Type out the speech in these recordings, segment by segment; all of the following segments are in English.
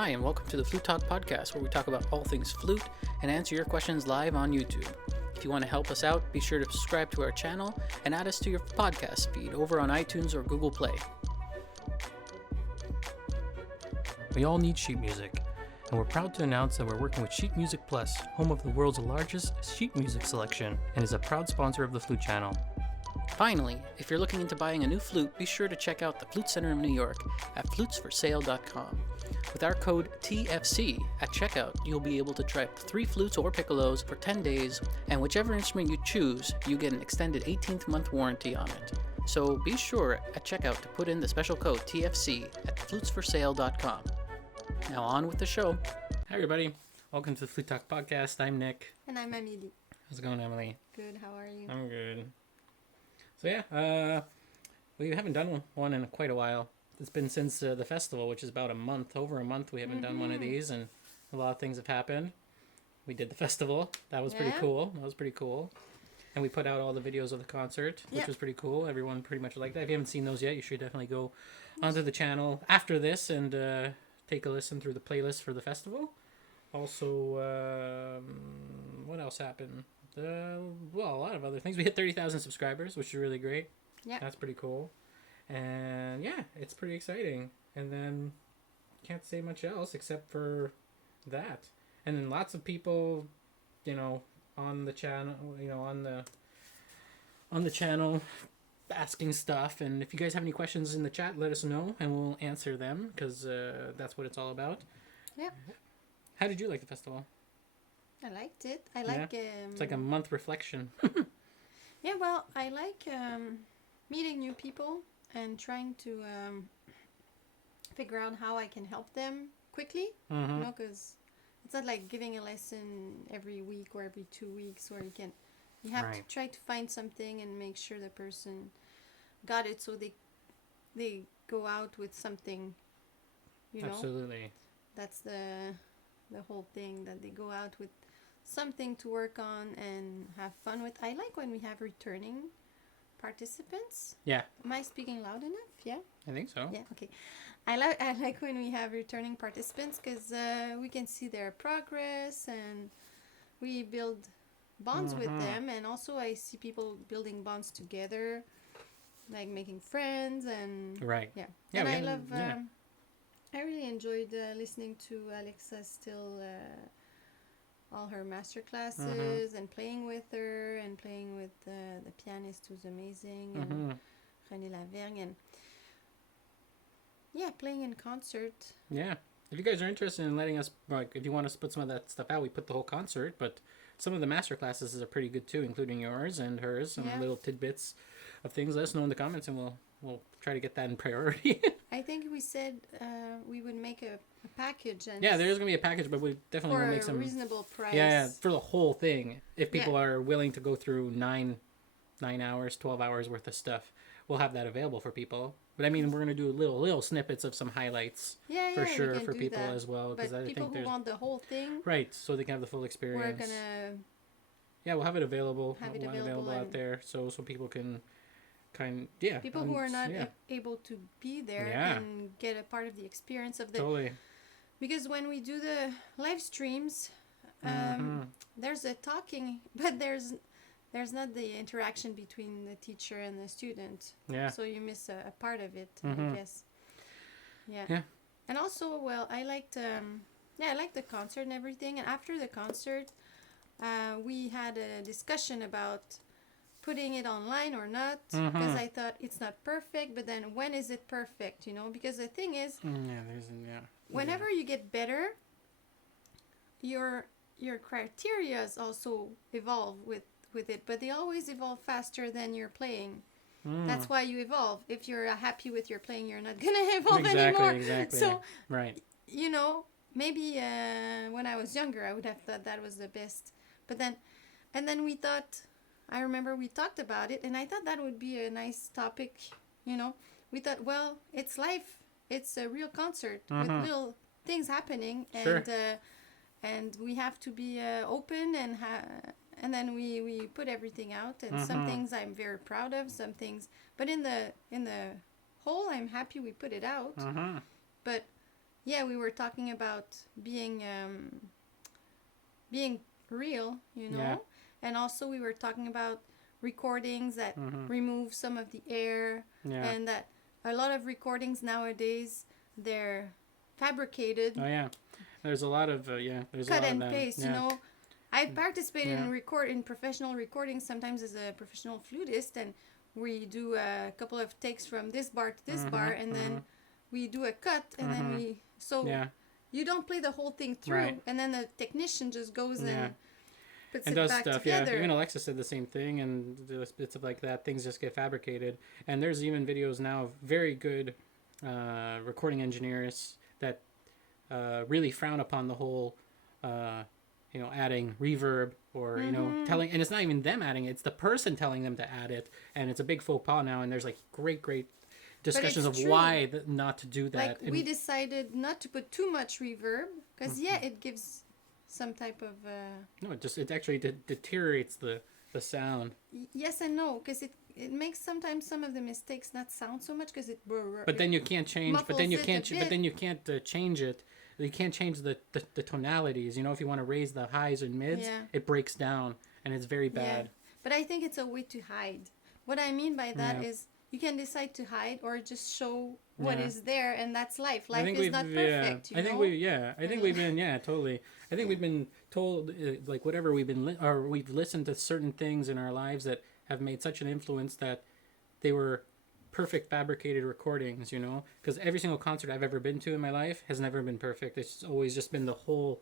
Hi, and welcome to the Flute Talk podcast, where we talk about all things flute and answer your questions live on YouTube. If you want to help us out, be sure to subscribe to our channel and add us to your podcast feed over on iTunes or Google Play. We all need sheet music, and we're proud to announce that we're working with Sheet Music Plus, home of the world's largest sheet music selection, and is a proud sponsor of the Flute channel. Finally, if you're looking into buying a new flute, be sure to check out the Flute Center in New York at flutesforsale.com. With our code TFC at checkout, you'll be able to try 3 flutes or piccolos for 10 days, and whichever instrument you choose, you get an extended 18th month warranty on it. So be sure at checkout to put in the special code TFC at flutesforsale.com. Now on with the show. Hi everybody, welcome to the Flute Talk podcast. I'm Nick. And I'm Amelie. How's it going, Emily? Good, how are you? I'm good. So yeah, we haven't done one in quite a while. It's been since the festival, which is about over a month we haven't done one of these, and a lot of things have happened. We did the festival. That was pretty cool. And we put out all the videos of the concert, which was pretty cool. Everyone pretty much liked that. If you haven't seen those yet, you should definitely go onto the channel after this and take a listen through the playlist for the festival. Also, what else happened? Well, a lot of other things. We hit 30,000 subscribers, which is really great. Yeah. That's pretty cool. And yeah, it's pretty exciting. And then can't say much else except for that. And then lots of people, on the channel, on the channel asking stuff. And if you guys have any questions in the chat, let us know and we'll answer them, because that's what it's all about. Yeah. How did you like the festival? I liked it. I like... It's like a month reflection. Yeah, well, I like meeting new people and trying to figure out how I can help them quickly. Because it's not like giving a lesson every week or every 2 weeks, where you have to try to find something and make sure the person got it, so they go out with something, Absolutely. That's the whole thing, that they go out with something to work on and have fun with. I like when we have returning participants. Yeah. Am I speaking loud enough? Yeah? I think so. Yeah, okay. I like when we have returning participants, because we can see their progress and we build bonds with them. And also I see people building bonds together, like making friends and... Right. Yeah. Yeah, And I really enjoyed listening to Alexa still... all her master classes and playing with her and playing with the pianist, who's amazing, and René Lavergne, and playing in concert. Yeah. If you guys are interested in letting us, if you want us to put some of that stuff out, we put the whole concert, but some of the master classes are pretty good too, including yours and hers, some little tidbits of things. Let us know in the comments and we'll try to get that in priority. I think we said we would make a package. And yeah, there is going to be a package, but we definitely will make some... For a reasonable price. Yeah, for the whole thing. If people are willing to go through 9 hours, 12 hours worth of stuff, we'll have that available for people. But I mean, we're going to do little snippets of some highlights for sure for people that as well. But I people think who want the whole thing... Right, so they can have the full experience. We're going to... Yeah, we'll have it available. Available out there, so people can... people who are not able to be there and get a part of the experience of the... Totally. Because when we do the live streams, there's a talking, but there's not the interaction between the teacher and the student. Yeah. So you miss a part of it, I guess. Yeah. And also, well, I liked the concert and everything. And after the concert, we had a discussion about putting it online or not, because I thought it's not perfect, but then when is it perfect, because the thing is, whenever you get better, your criteria also evolve with it, but they always evolve faster than your playing. That's why you evolve. If you're happy with your playing, you're not gonna evolve anymore. Exactly. So maybe when I was younger, I would have thought that was the best, but then we thought, I remember we talked about it, and I thought that would be a nice topic, We thought, well, it's life. It's a real concert with little things happening, and we have to be open, and then we put everything out, and some things I'm very proud of, some things, but in the whole, I'm happy we put it out. But yeah, we were talking about being real, you know, Yeah. and also we were talking about recordings that remove some of the air, and that a lot of recordings nowadays, they're fabricated. Oh yeah, there's a lot of there's cut a lot and of that. paste. Yeah. You know, I've participated in professional recordings sometimes as a professional flutist, and we do a couple of takes from this bar to this bar, and then we do a cut, and then we you don't play the whole thing through, and then the technician just goes and puts and it does back stuff. together. Yeah, even Alexa said the same thing, and there's bits of like that. Things just get fabricated, and there's even videos now of very good recording engineers that really frown upon the whole, adding reverb or telling, and it's not even them adding it; it's the person telling them to add it, and it's a big faux pas now. And there's like great discussions of why not to do that. Like we decided not to put too much reverb because it gives some type of no, it actually deteriorates the sound. Yes and no, because it makes sometimes some of the mistakes not sound so much because it. But then you can't change. But then you can't. Change it. You can't change the tonalities. You know, if you want to raise the highs and mids, it breaks down and it's very bad. Yeah. But I think it's a way to hide. What I mean by that is you can decide to hide or just show what is there, and that's life. Life is not perfect. I think we've been totally. I think we've been told like whatever we've listened to certain things in our lives that have made such an influence that they were perfect fabricated recordings, you know, because every single concert I've ever been to in my life has never been perfect. It's always just been the whole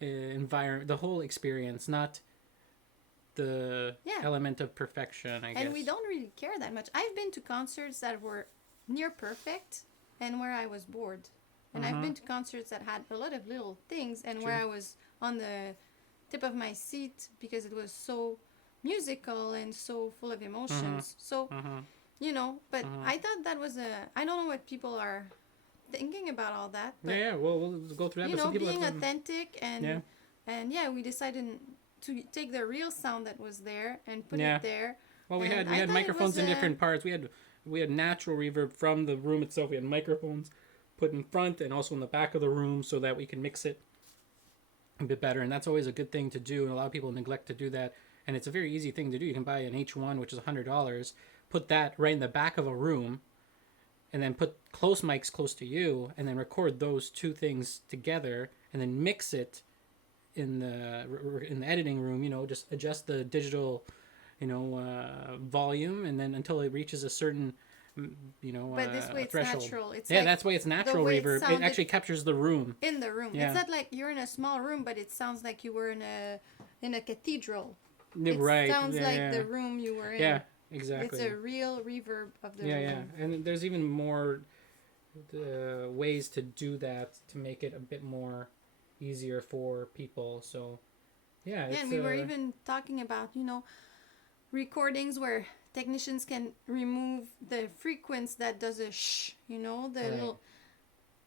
environment, the whole experience, not the element of perfection, I guess. And we don't really care that much. I've been to concerts that were near perfect and where I was bored. And I've been to concerts that had a lot of little things and where I was on the tip of my seat because it was so musical and so full of emotions. So, you know, but I thought that was I don't know what people are thinking about all that. But, we'll go through that. You know, being authentic and we decided to take the real sound that was there and put it there. Well, we had microphones in different parts. We had natural reverb from the room itself. We had microphones put in front and also in the back of the room so that we can mix it a bit better. And that's always a good thing to do. And a lot of people neglect to do that. And it's a very easy thing to do. You can buy an H1, which is $100, put that right in the back of a room, and then put close mics close to you, and then record those two things together, and then mix it in the editing room. You know, just adjust the digital, volume, and then until it reaches a certain, but this way it's threshold. Natural. It's that's why it's natural reverb. It actually captures the room. In the room. Yeah. It's not like you're in a small room, but it sounds like you were in a cathedral. It sounds like the room you were in. Yeah, exactly. It's a real reverb of the room. Yeah. And there's even more ways to do that to make it a bit more easier for people. So, yeah. And we were even talking about, recordings where technicians can remove the frequency that does a shh, the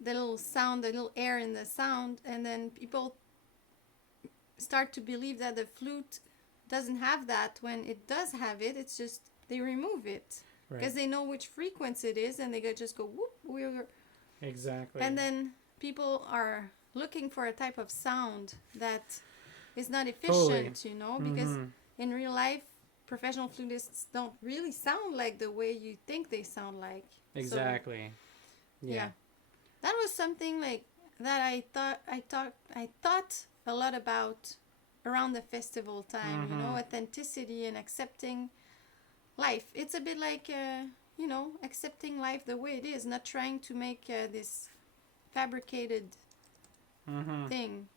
little sound, the little air in the sound, and then people start to believe that the flute doesn't have that when it does have it. It's just they remove it because they know which frequency it is, and they just go whoop. Exactly. And then people are looking for a type of sound that is not efficient, because in real life, professional flutists don't really sound like the way you think they sound like. Exactly. So, yeah. That was something like that I thought a lot about around the festival time, authenticity and accepting life. It's a bit like, accepting life the way it is, not trying to make this fabricated thing.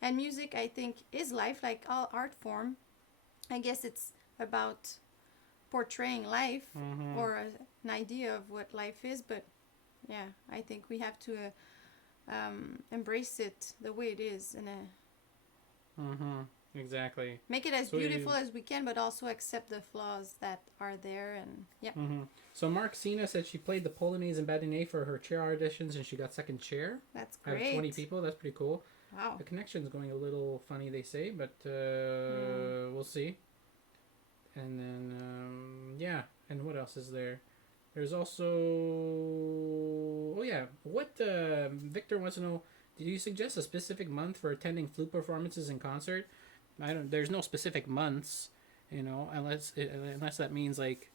And music, I think, is life, like all art form. I guess it's about portraying life or an idea of what life is, but yeah, I think we have to embrace it the way it is and exactly. Make it as beautiful as we can, but also accept the flaws that are there. And So Marcina said she played the Polonaise and Badinais for her chair auditions and she got second chair. That's great. Out of 20 people. That's pretty cool. Wow. The connection's going a little funny, they say, but we'll see. And then and what else is there? There's also... Oh, yeah. What Victor wants to know, did you suggest a specific month for attending flute performances in concert? There's no specific months, unless that means, like,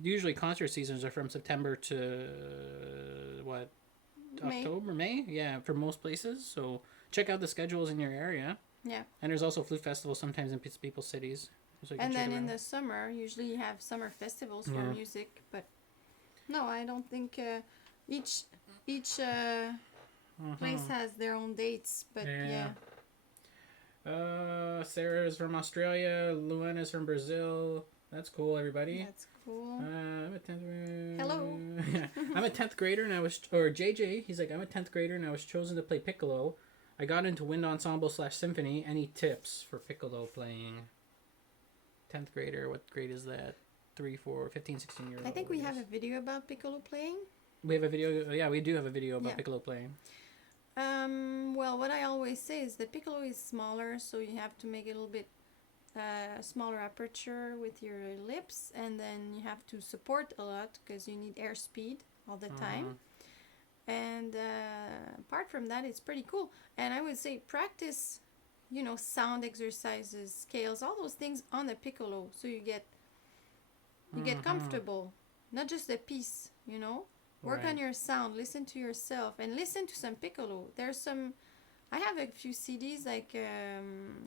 usually concert seasons are from September to, October, May? Yeah, for most places. So check out the schedules in your area. Yeah. And there's also flute festivals sometimes in people's cities. So and then in the summer, usually you have summer festivals for music. But no, I don't think each place has their own dates. But yeah. Sarah is from Australia. Luana is from Brazil. That's cool, everybody. That's cool. I'm a 10th. Hello. I'm a 10th grader, and JJ. He's like, I'm a 10th grader, and I was chosen to play Piccolo. I got into wind ensemble / symphony. Any tips for Piccolo playing? 10th grader. What grade is that? 3, 4, 15, 16 year old. I think we have a video about Piccolo playing. We have a video. Yeah, we do have a video about Piccolo playing. Well, what I always say is that Piccolo is smaller, so you have to make it a little bit smaller aperture with your lips, and then you have to support a lot because you need airspeed all the time. And apart from that, it's pretty cool. And I would say practice, sound exercises, scales, all those things on the Piccolo, so you get comfortable, not just a piece, Work on your sound, listen to yourself, and listen to some Piccolo. I have a few CDs, like,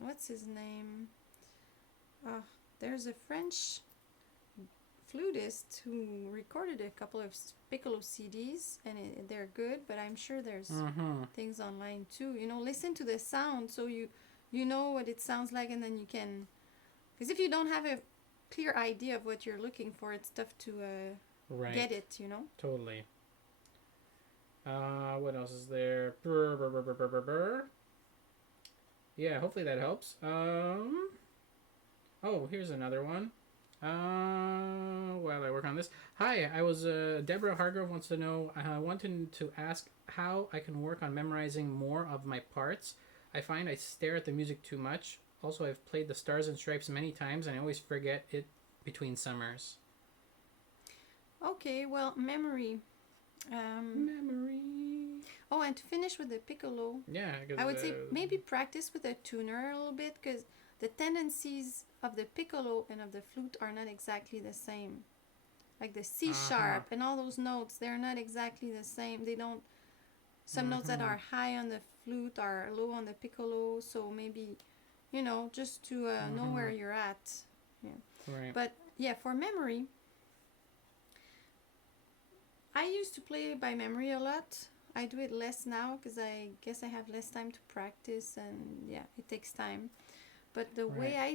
what's his name? There's a French flutist who recorded a couple of Piccolo CDs, and they're good, but I'm sure there's things online too. Listen to the sound so you know what it sounds like, and then you can... Because if you don't have a clear idea of what you're looking for, it's tough to... get it, Totally. What else is there? Yeah, hopefully that helps. Oh, here's another one. While I work on this. Hi, I was Deborah Hargrove wants to know, wanted to ask how I can work on memorizing more of my parts. I find I stare at the music too much. Also, I've played the Stars and Stripes many times, and I always forget it between summers. Okay, well, memory. Memory. Oh, and to finish with the Piccolo, I would say maybe practice with a tuner a little bit, because the tendencies of the Piccolo and of the flute are not exactly the same. Like the C sharp and all those notes, they're not exactly the same. They don't... Some notes that are high on the flute are low on the Piccolo, so maybe, just to know where you're at. Yeah. Right. But, yeah, for memory... I used to play by memory a lot. I do it less now because I guess I have less time to practice, and it takes time. But the way I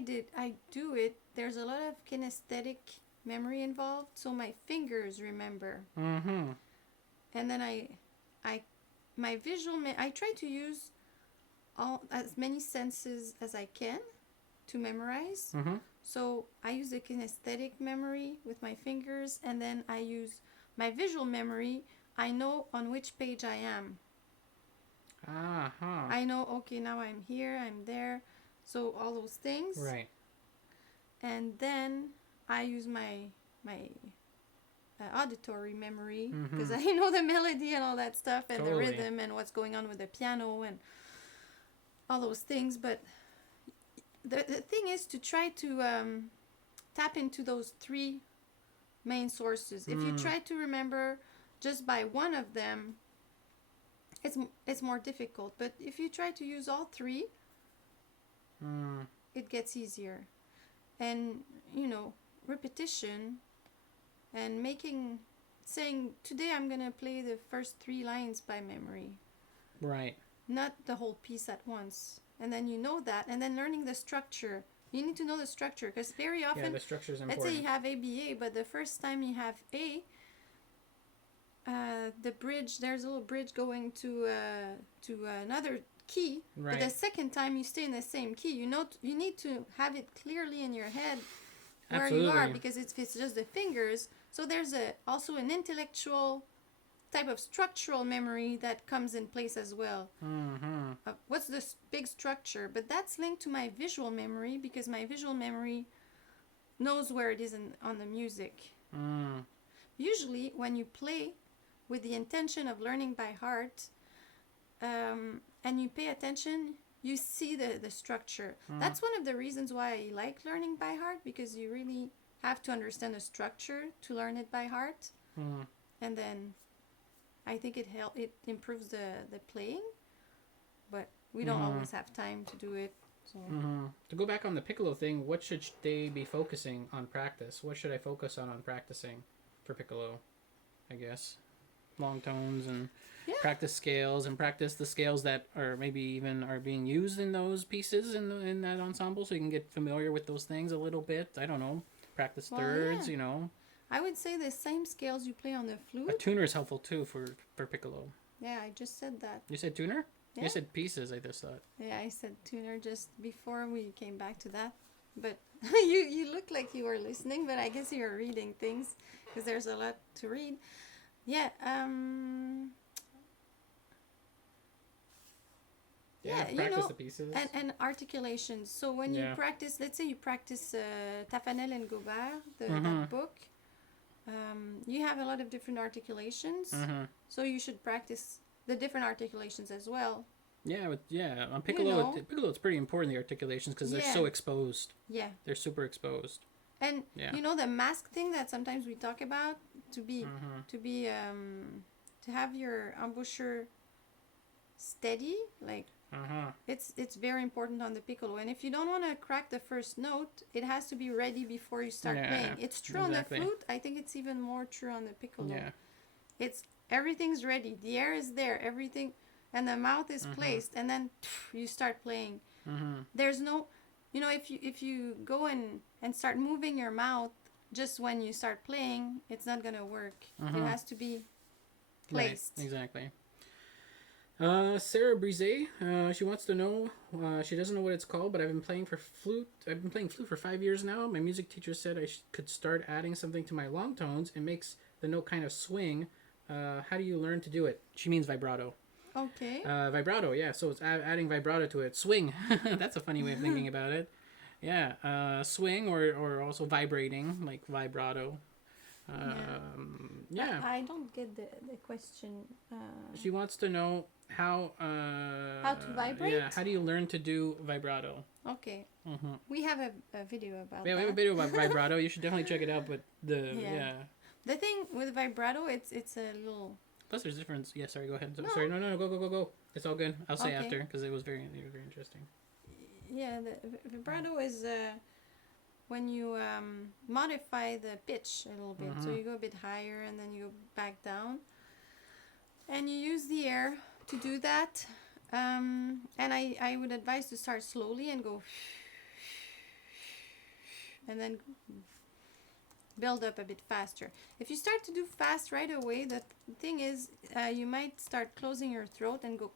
do it, there's a lot of kinesthetic memory involved, so my fingers remember. And then my visual, I try to use as many senses as I can to memorize. So I use the kinesthetic memory with my fingers, and then I use my visual memory. I know on which page I am. I know, okay, now I'm here, I'm there. So all those things. Right. And then I use my auditory memory, because I know the melody and all that stuff, and the rhythm and what's going on with the piano and all those things. But the thing is to try to tap into those three main sources. If you try to remember just by one of them, it's more difficult. But if you try to use all three, it gets easier. And repetition and saying today I'm gonna play the first 3 lines by memory, right, not the whole piece at once. And then that, and then learning the structure. You need to know the structure, because very often, the structure is important. Let's say you have ABA, but the first time you have A, the bridge, there's a little bridge going to another key. Right. But the second time you stay in the same key. You need to have it clearly in your head where you are, because it's just the fingers. So there's also an intellectual type of structural memory that comes in place as well. What's the big structure? But that's linked to my visual memory, because my visual memory knows where it is on the music. usually when you play with the intention of learning by heart, and you pay attention, you see the structure. That's one of the reasons why I like learning by heart, because you really have to understand the structure to learn it by heart. And then I think it improves the playing, but we don't always have time to do it. So. To go back on the piccolo thing, what should they be focusing on practice? What should I focus on practicing for piccolo, I guess? Long tones and practice scales, and practice the scales that are maybe even are being used in those pieces in that ensemble, so you can get familiar with those things a little bit. I don't know. Practice thirds, you know. I would say the same scales you play on the flute. A tuner is helpful too for piccolo. Yeah, I just said that. You said tuner? Yeah. You said pieces, I just thought. Yeah, I said tuner just before we came back to that. But you look like you were listening, but I guess you were reading things, because there's a lot to read. Yeah, practice the pieces. And articulations. So when you practice, let's say you practice Tafanel and Gobert, that book, you have a lot of different articulations. So you should practice the different articulations as well. Yeah. On piccolo, piccolo, it's pretty important, the articulations, because they're so exposed. Yeah. They're super exposed. And you know the mask thing that sometimes we talk about, to have your embouchure steady, like it's very important on the piccolo. And if you don't want to crack the first note, it has to be ready before you start playing. It's true on the flute. I think it's even more true on the piccolo. It's everything's ready, the air is there, everything, and the mouth is placed, and then you start playing. There's no, you know, if you go and start moving your mouth just when you start playing, it's not gonna work. It has to be placed. Right, exactly. Sarah Brise, she wants to know, she doesn't know what it's called, but I've been playing flute for 5 years now. My music teacher said I could start adding something to my long tones. It makes the note kind of swing. How do you learn to do it? She means vibrato. Okay. Vibrato, yeah. So it's adding vibrato to it. Swing. That's a funny way of thinking about it. Yeah. Swing or also vibrating, like vibrato. I don't get the question. She wants to know how to vibrate. Yeah. How do you learn to do vibrato? Okay. We have a video about that. Yeah, we have a video about vibrato. You should definitely check it out. But the thing with vibrato, it's a little. Plus, there's difference. Yeah, sorry. Go ahead. Sorry, no. Go. It's all good. I'll say after, because it was very interesting. Yeah, the vibrato is when you modify the pitch a little bit. So you go a bit higher and then you go back down, and you use the air to do that. And I would advise to start slowly and go, and then build up a bit faster. If you start to do fast right away, the thing is you might start closing your throat and go,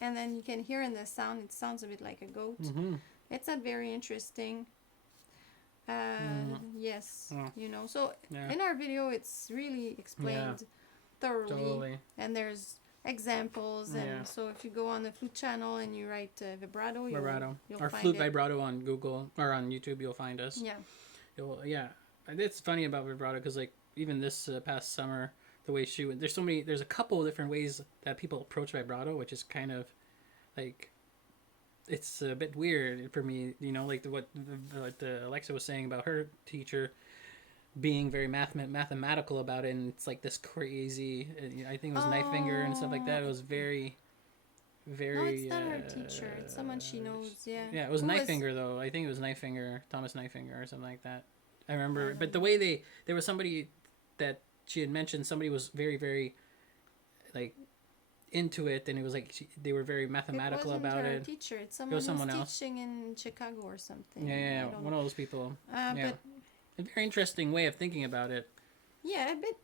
and then you can hear in the sound, it sounds a bit like a goat. It's not very interesting. Yes, you know, so in our video it's really explained thoroughly. Totally. And there's examples, and so if you go on the flute channel and you write vibrato, you'll or find flute it. Vibrato on Google or on YouTube, you'll find us. It's funny about vibrato, because like even this past summer, the way she went, there's a couple of different ways that people approach vibrato, which is kind of like, it's a bit weird for me, you know, like what Alexa was saying about her teacher being very mathematical about it, and it's like this crazy, I think it was knife finger and stuff like that. It was very No, it's not her teacher. It's someone she knows. Yeah, it was Knifefinger though. I think it was Knifefinger, Thomas Knifefinger or something like that. I remember, but the way there was somebody that she had mentioned, somebody was very, very like into it, and it was like they were very mathematical about it. Teacher. It's someone who's teaching in Chicago or something. Yeah, one of those people. But a very interesting way of thinking about it. Yeah, a bit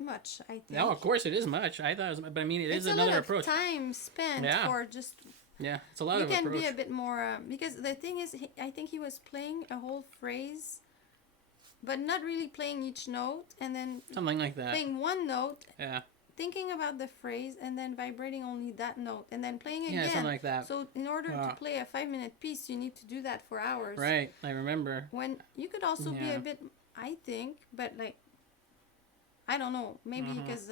much, I think. No, of course it is much. I thought it was, but I mean, it's another approach. It's a lot of time spent for just. Yeah, it's a lot of approach. You can be a bit more because the thing is, I think he was playing a whole phrase, but not really playing each note, and then something like that. Playing one note. Yeah. Thinking about the phrase and then vibrating only that note and then playing again. Yeah, something like that. So in order to play a 5-minute piece, you need to do that for hours. Right, I remember. When you could also be a bit, I think, but like I don't know, maybe because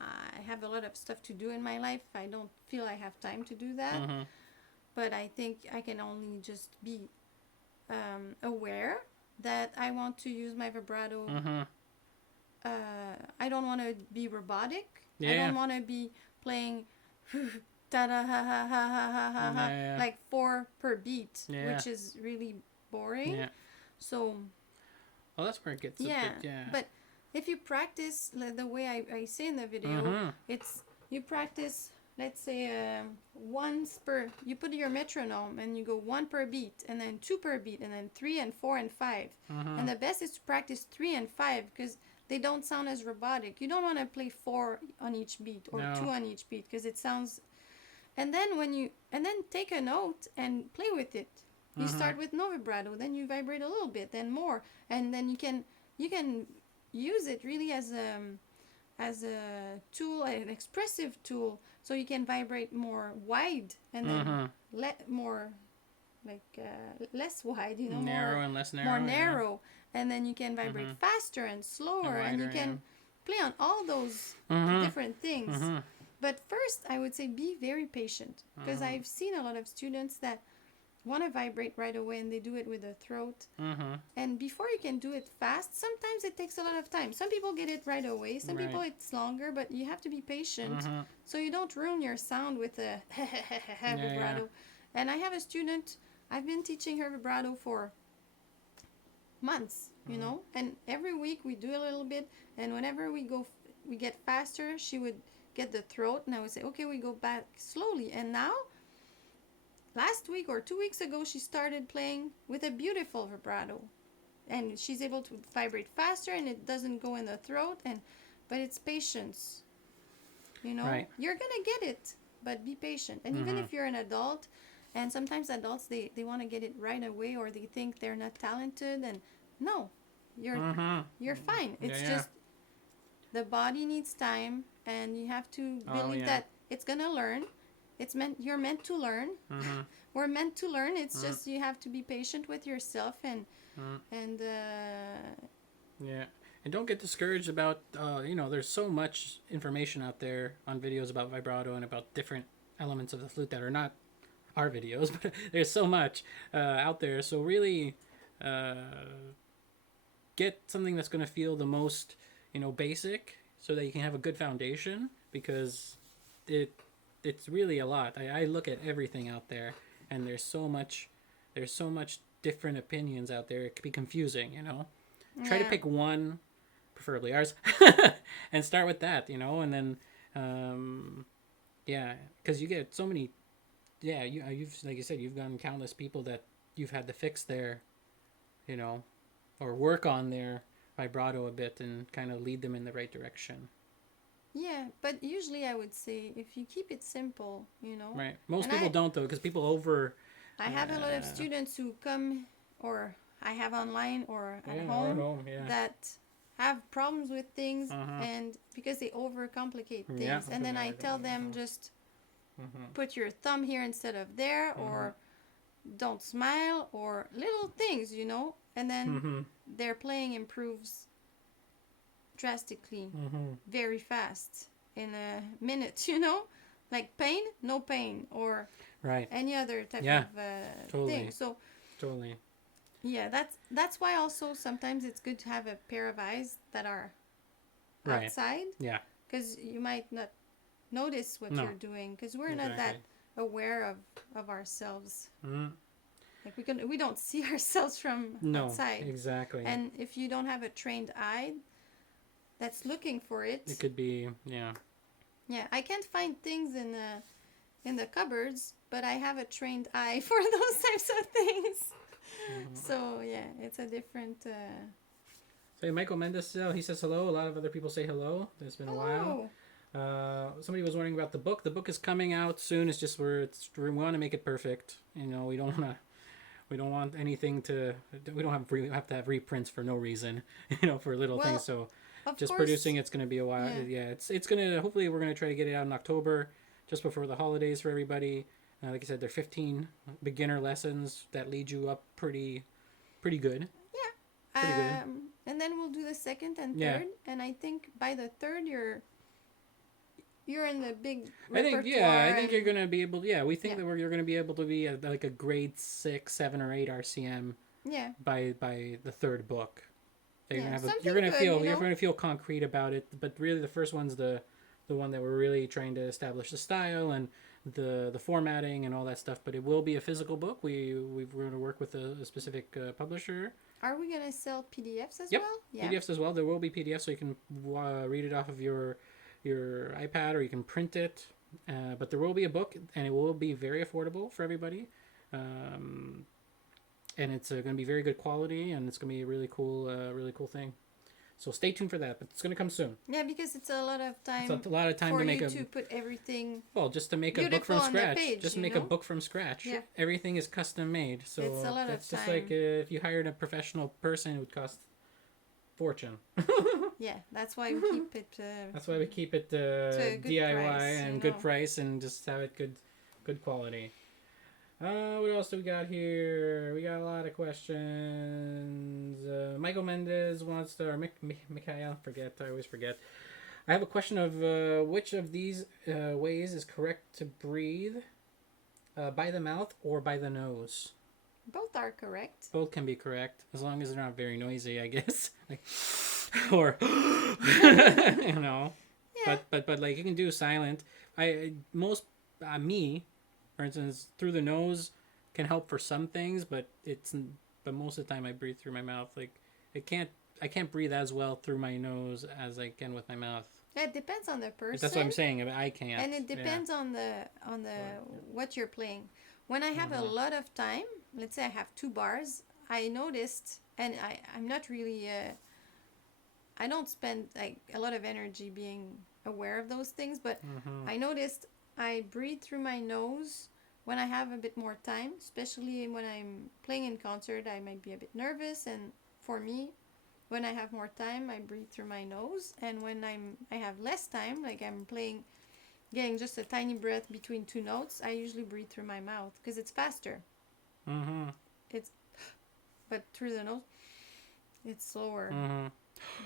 I have a lot of stuff to do in my life. I don't feel I have time to do that. But I think I can only just be aware that I want to use my vibrato. I don't want to be robotic. I don't want to be playing da da ha ha ha ha ha ha like 4 per beat, which is really boring. So well, that's where it gets a bit, but if you practice the way I say in the video, it's you practice, let's say you put your metronome and you go 1 per beat and then 2 per beat and then 3 and 4 and 5. And the best is to practice 3 and 5 because they don't sound as robotic. You don't want to play 4 on each beat or 2 on each beat because it sounds. And then take a note and play with it. You start with no vibrato, then you vibrate a little bit, then more, and then you can use it really as a tool, an expressive tool, so you can vibrate more wide and then more like less wide, narrow and less narrow, more narrow, and then you can vibrate faster and slower, and you can play on all those different things. But first, I would say be very patient because I've seen a lot of students that want to vibrate right away and they do it with the throat. And before you can do it fast, sometimes it takes a lot of time. Some people get it right away. Some people it's longer, but you have to be patient so you don't ruin your sound with a vibrato. And I have a student, I've been teaching her vibrato for months, and every week we do a little bit, and whenever we get faster, she would get the throat, and I would say, okay, we go back slowly. And now last week or 2 weeks ago, she started playing with a beautiful vibrato, and she's able to vibrate faster, and it doesn't go in the throat. But it's patience, You're gonna get it, but be patient. And even if you're an adult, and sometimes adults they want to get it right away, or they think they're not talented, and no, you're fine. It's just the body needs time, and you have to believe that it's gonna learn. You're meant to learn. We're meant to learn. It's just you have to be patient with yourself and and don't get discouraged about there's so much information out there on videos about vibrato and about different elements of the flute that are not our videos, but there's so much out there. So really get something that's going to feel the most basic, so that you can have a good foundation, because it's really a lot. I look at everything out there, and there's so much different opinions out there. It could be confusing, Try to pick one, preferably ours, and start with that, and then because you get so many. You've, like you said, you've gotten countless people that you've had to fix their, or work on their vibrato a bit and kind of lead them in the right direction. Yeah, but usually I would say if you keep it simple, Right. Most people don't, though, because people over. I have a lot of students who come, or I have online or at home, that have problems with things, and because they overcomplicate things, and then I tell them just put your thumb here instead of there, or don't smile, or little things, and then their playing improves drastically, very fast, in a minute, like pain, no pain, or any other type of thing. So totally. Yeah, that's why also sometimes it's good to have a pair of eyes that are outside. Yeah. Because you might not notice what you're doing, because we're not that aware of ourselves. Like we don't see ourselves from outside. Exactly. And if you don't have a trained eye that's looking for it, it could be Yeah, I can't find things in the cupboards, but I have a trained eye for those types of things. So yeah, it's a different. So Michael Mendes, he says hello. A lot of other people say hello. It's been a while. Somebody was wondering about the book. The book is coming out soon. It's just we want to make it perfect. We don't want anything to. We don't have to have reprints for no reason. For little things. So just producing it's going to be a while. Yeah, it's going to. Hopefully, we're going to try to get it out in October, just before the holidays for everybody. Like I said, there are 15 beginner lessons that lead you up pretty good. Yeah. Pretty good. And then we'll do the second and third. And I think by the third, you're in the big repertoire. I think you're going to be able... Yeah, we think that you're going to be able to be like a grade 6, 7, or 8 RCM by the third book. You're going to feel concrete about it, but really the first one's the one that we're really trying to establish the style and the formatting and all that stuff. But it will be a physical book. We're going to work with a specific publisher. Are we going to sell PDFs as well? Yeah, PDFs as well. There will be PDFs, so you can read it off of your iPad, or you can print it. But there will be a book, and it will be very affordable for everybody. And it's going to be very good quality, and it's going to be a really cool thing. So stay tuned for that, but it's going to come soon. Yeah, because it's a lot of time. It's a lot of time to make to put everything. Well, just to make a book from scratch. A book from scratch. Yeah. Everything is custom made, so it's a lot that's of just time. like if you hired a professional person, it would cost fortune. Yeah, that's why we keep it. That's why we keep it DIY price, and good price, and just have it good quality. What else do we got here? We got a lot of questions. Michael Mendez wants to, or Mikhail, I always forget. I have a question of which of these ways is correct to breathe, by the mouth or by the nose? Both are correct. Both can be correct, as long as they're not very noisy, I guess. Like, or, you know. Yeah. But like you can do silent. Me, for instance, through the nose can help for some things, but most of the time I breathe through my mouth. Like I can't breathe as well through my nose as I can with my mouth. Yeah, it depends on the person. That's what I'm saying. I can't. And it depends on the what you're playing. When I have a lot of time, let's say I have 2 bars, I noticed, and I'm not really I don't spend like a lot of energy being aware of those things, but I noticed I breathe through my nose when I have a bit more time, especially when I'm playing in concert. I might be a bit nervous, and for me, when I have more time, I breathe through my nose. And when I have less time, like I'm playing, getting just a tiny breath between 2 notes, I usually breathe through my mouth because it's faster. But through the nose, it's slower.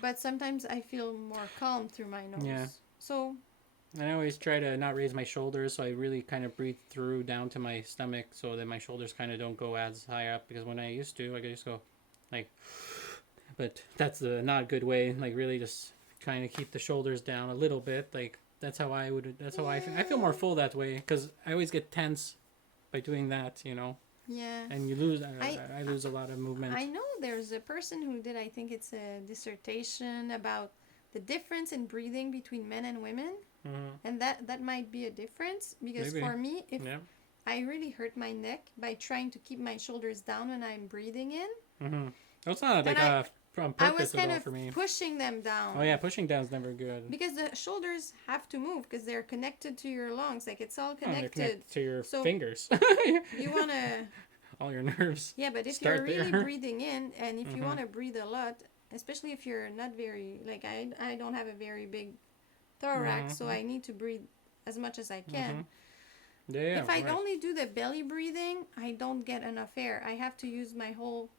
But sometimes I feel more calm through my nose. Yeah. So I always try to not raise my shoulders, so I really kind of breathe through down to my stomach, so that my shoulders kind of don't go as high up. Because when I used to, like I just go, like, but that's a not good way. Like really, just kind of keep the shoulders down a little bit. Like that's how I would. That's how I feel more full that way. Because I always get tense by doing that, you know. Yeah. And you lose. I lose a lot of movement. I know there's a person who did. I think it's a dissertation about the difference in breathing between men and women. And that might be a difference because for me, if I really hurt my neck by trying to keep my shoulders down when I'm breathing in. It's not like from purpose at all for me. I was kind of pushing them down. Oh yeah, pushing down is never good. Because the shoulders have to move because they're connected to your lungs. Like it's all connected. They're connected to your fingers. You want to... all your nerves. Yeah, but if you're really breathing in, and if you want to breathe a lot, especially if you're not very... Like I don't have a very big thorax, so I need to breathe as much as I can. Yeah, if I only do the belly breathing, I don't get enough air. I have to use my whole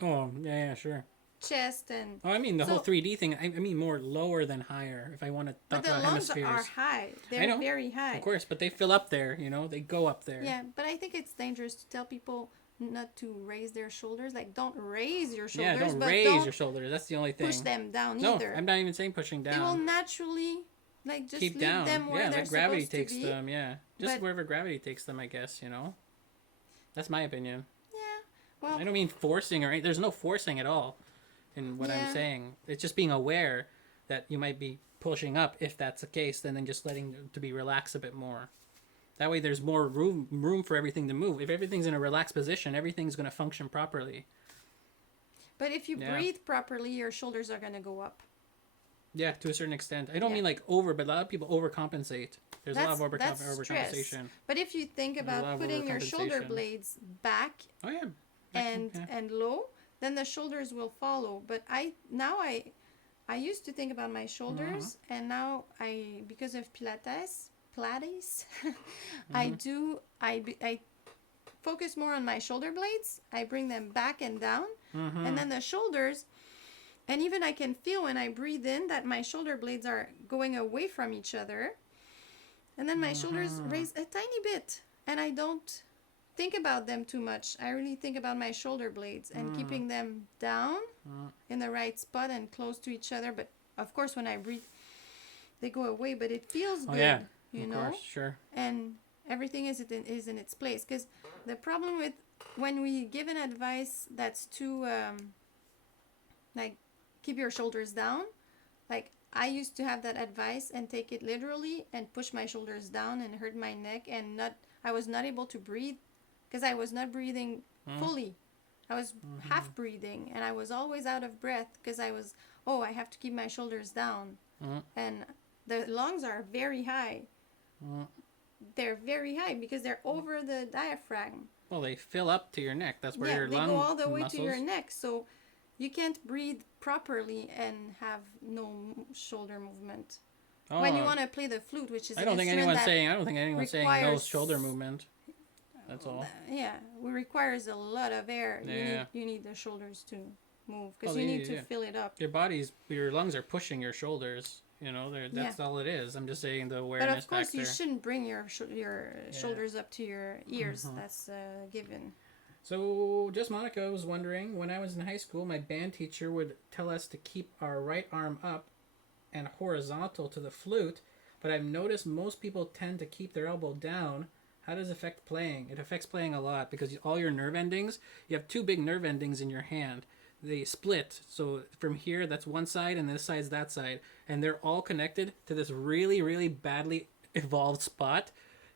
sure chest and I mean the whole 3D thing. I mean more lower than higher if I want to talk about hemispheres. But the lungs are high. They're very high. Of course, but they fill up there, you know, they go up there. Yeah, but I think it's dangerous to tell people not to raise their shoulders. Like, don't raise your shoulders. Yeah, don't raise your shoulders. That's the only thing. Push them down either. No, I'm not even saying pushing down. They will naturally, like, just keep leave down. them where they're gravity supposed to be. takes them, Just wherever gravity takes them, I guess, you know. That's my opinion. Yeah, well... I don't mean forcing or anything. There's no forcing at all in what I'm saying. It's just being aware that you might be pushing up if that's the case, and then just letting to be relaxed a bit more. That way there's more room for everything to move. If everything's in a relaxed position, everything's going to function properly. But if you breathe properly, your shoulders are going to go up. Yeah, to a certain extent. I don't mean like over, but a lot of people overcompensate. There's a lot of overcompensation. But if you think about putting your shoulder blades back and low, then the shoulders will follow. But I used to think about my shoulders, and now because of Pilates, I focus more on my shoulder blades. I bring them back and down, and then the shoulders, And even I can feel when I breathe in that my shoulder blades are going away from each other. And then my shoulders raise a tiny bit. And I don't think about them too much. I really think about my shoulder blades and keeping them down in the right spot and close to each other. But of course, when I breathe, they go away. But it feels good, you know? Course, sure. And everything is in its place. Because the problem with when we give an advice that's too, like, keep your shoulders down. Like, I used to have that advice and take it literally and push my shoulders down and hurt my neck, and I was not able to breathe because I was not breathing fully. I was half breathing, and I was always out of breath because I have to keep my shoulders down. And the lungs are very high. They're very high because they're over the diaphragm. Well, they fill up to your neck. That's where your lung they go all the way muscles. to your neck. So you can't breathe properly and have no shoulder movement. When you want to play the flute, which is I don't think anyone's saying no shoulder movement. That's all. Yeah, it requires a lot of air. Yeah. You need the shoulders to move because you need to fill it up. Your lungs are pushing your shoulders. You know, that's all it is. I'm just saying the awareness factor. But of course, you shouldn't bring your shoulders up to your ears. That's a given. So, just Monica was wondering, when I was in high school, my band teacher would tell us to keep our right arm up and horizontal to the flute, but I've noticed most people tend to keep their elbow down. How does it affect playing? It affects playing a lot because all your nerve endings, you have two big nerve endings in your hand. They split, so from here, that's one side, and this side's that side, and they're all connected to this really, really badly evolved spot.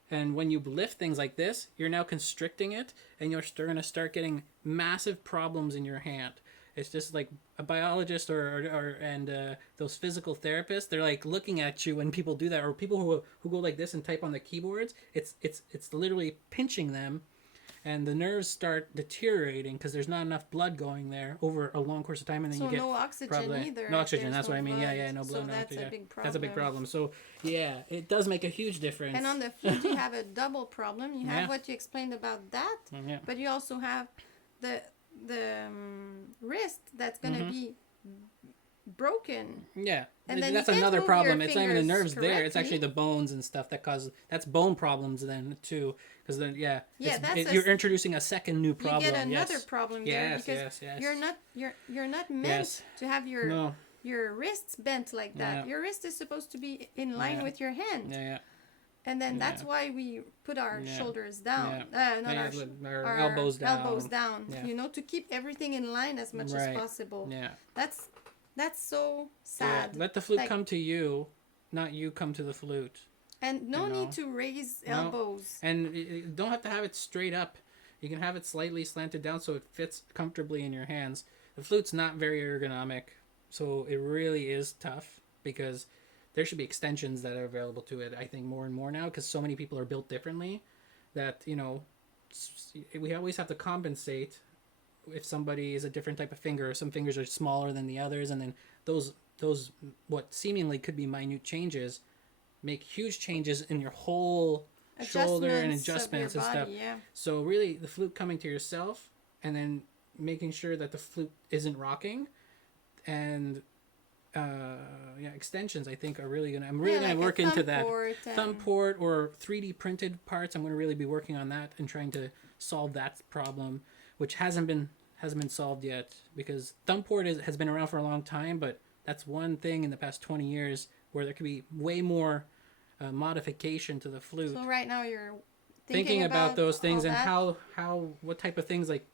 And when you lift things like this, you're now constricting it, and you're going to start getting massive problems in your hand. It's just like a biologist and those physical therapists, they're like looking at you when people do that, or people who go like this and type on the keyboards. It's literally pinching them, and the nerves start deteriorating because there's not enough blood going there over a long course of time, and then you get no oxygen either. No oxygen. That's what I mean. Yeah, no blood. So that's a big problem. That's a big problem. So yeah, it does make a huge difference. And on the flute, you have a double problem. You have what you explained about that, but you also have the wrist that's going to be broken. Yeah, and then that's another problem. It's not even the nerves there. It's actually the bones and stuff that causes. That's bone problems then too, because then you're introducing a second new problem. You get another problem there because you're not meant to have your wrists bent like that. Yeah. Your wrist is supposed to be in line with your hand. Yeah. And then that's why we put our shoulders down, our elbows down. Elbows down, to keep everything in line as much as possible. Yeah. That's so sad. Yeah. Let the flute come to you, not you come to the flute. And no need to raise elbows. And you don't have to have it straight up. You can have it slightly slanted down so it fits comfortably in your hands. The flute's not very ergonomic, so it really is tough because there should be extensions that are available to it, I think, more and more now, because so many people are built differently that, we always have to compensate if somebody is a different type of finger. Some fingers are smaller than the others, and then those what seemingly could be minute changes make huge changes in your whole shoulder and adjustments and stuff. Yeah. So really, the flute coming to yourself and then making sure that the flute isn't rocking, and extensions I think are really gonna. I'm really gonna work into that thumb port or 3D printed parts. I'm gonna really be working on that and trying to solve that problem, which hasn't been solved yet, because thumb port has been around for a long time, but that's one thing in the past 20 years where there could be way more modification to the flute. So right now you're thinking about those things and how what type of things like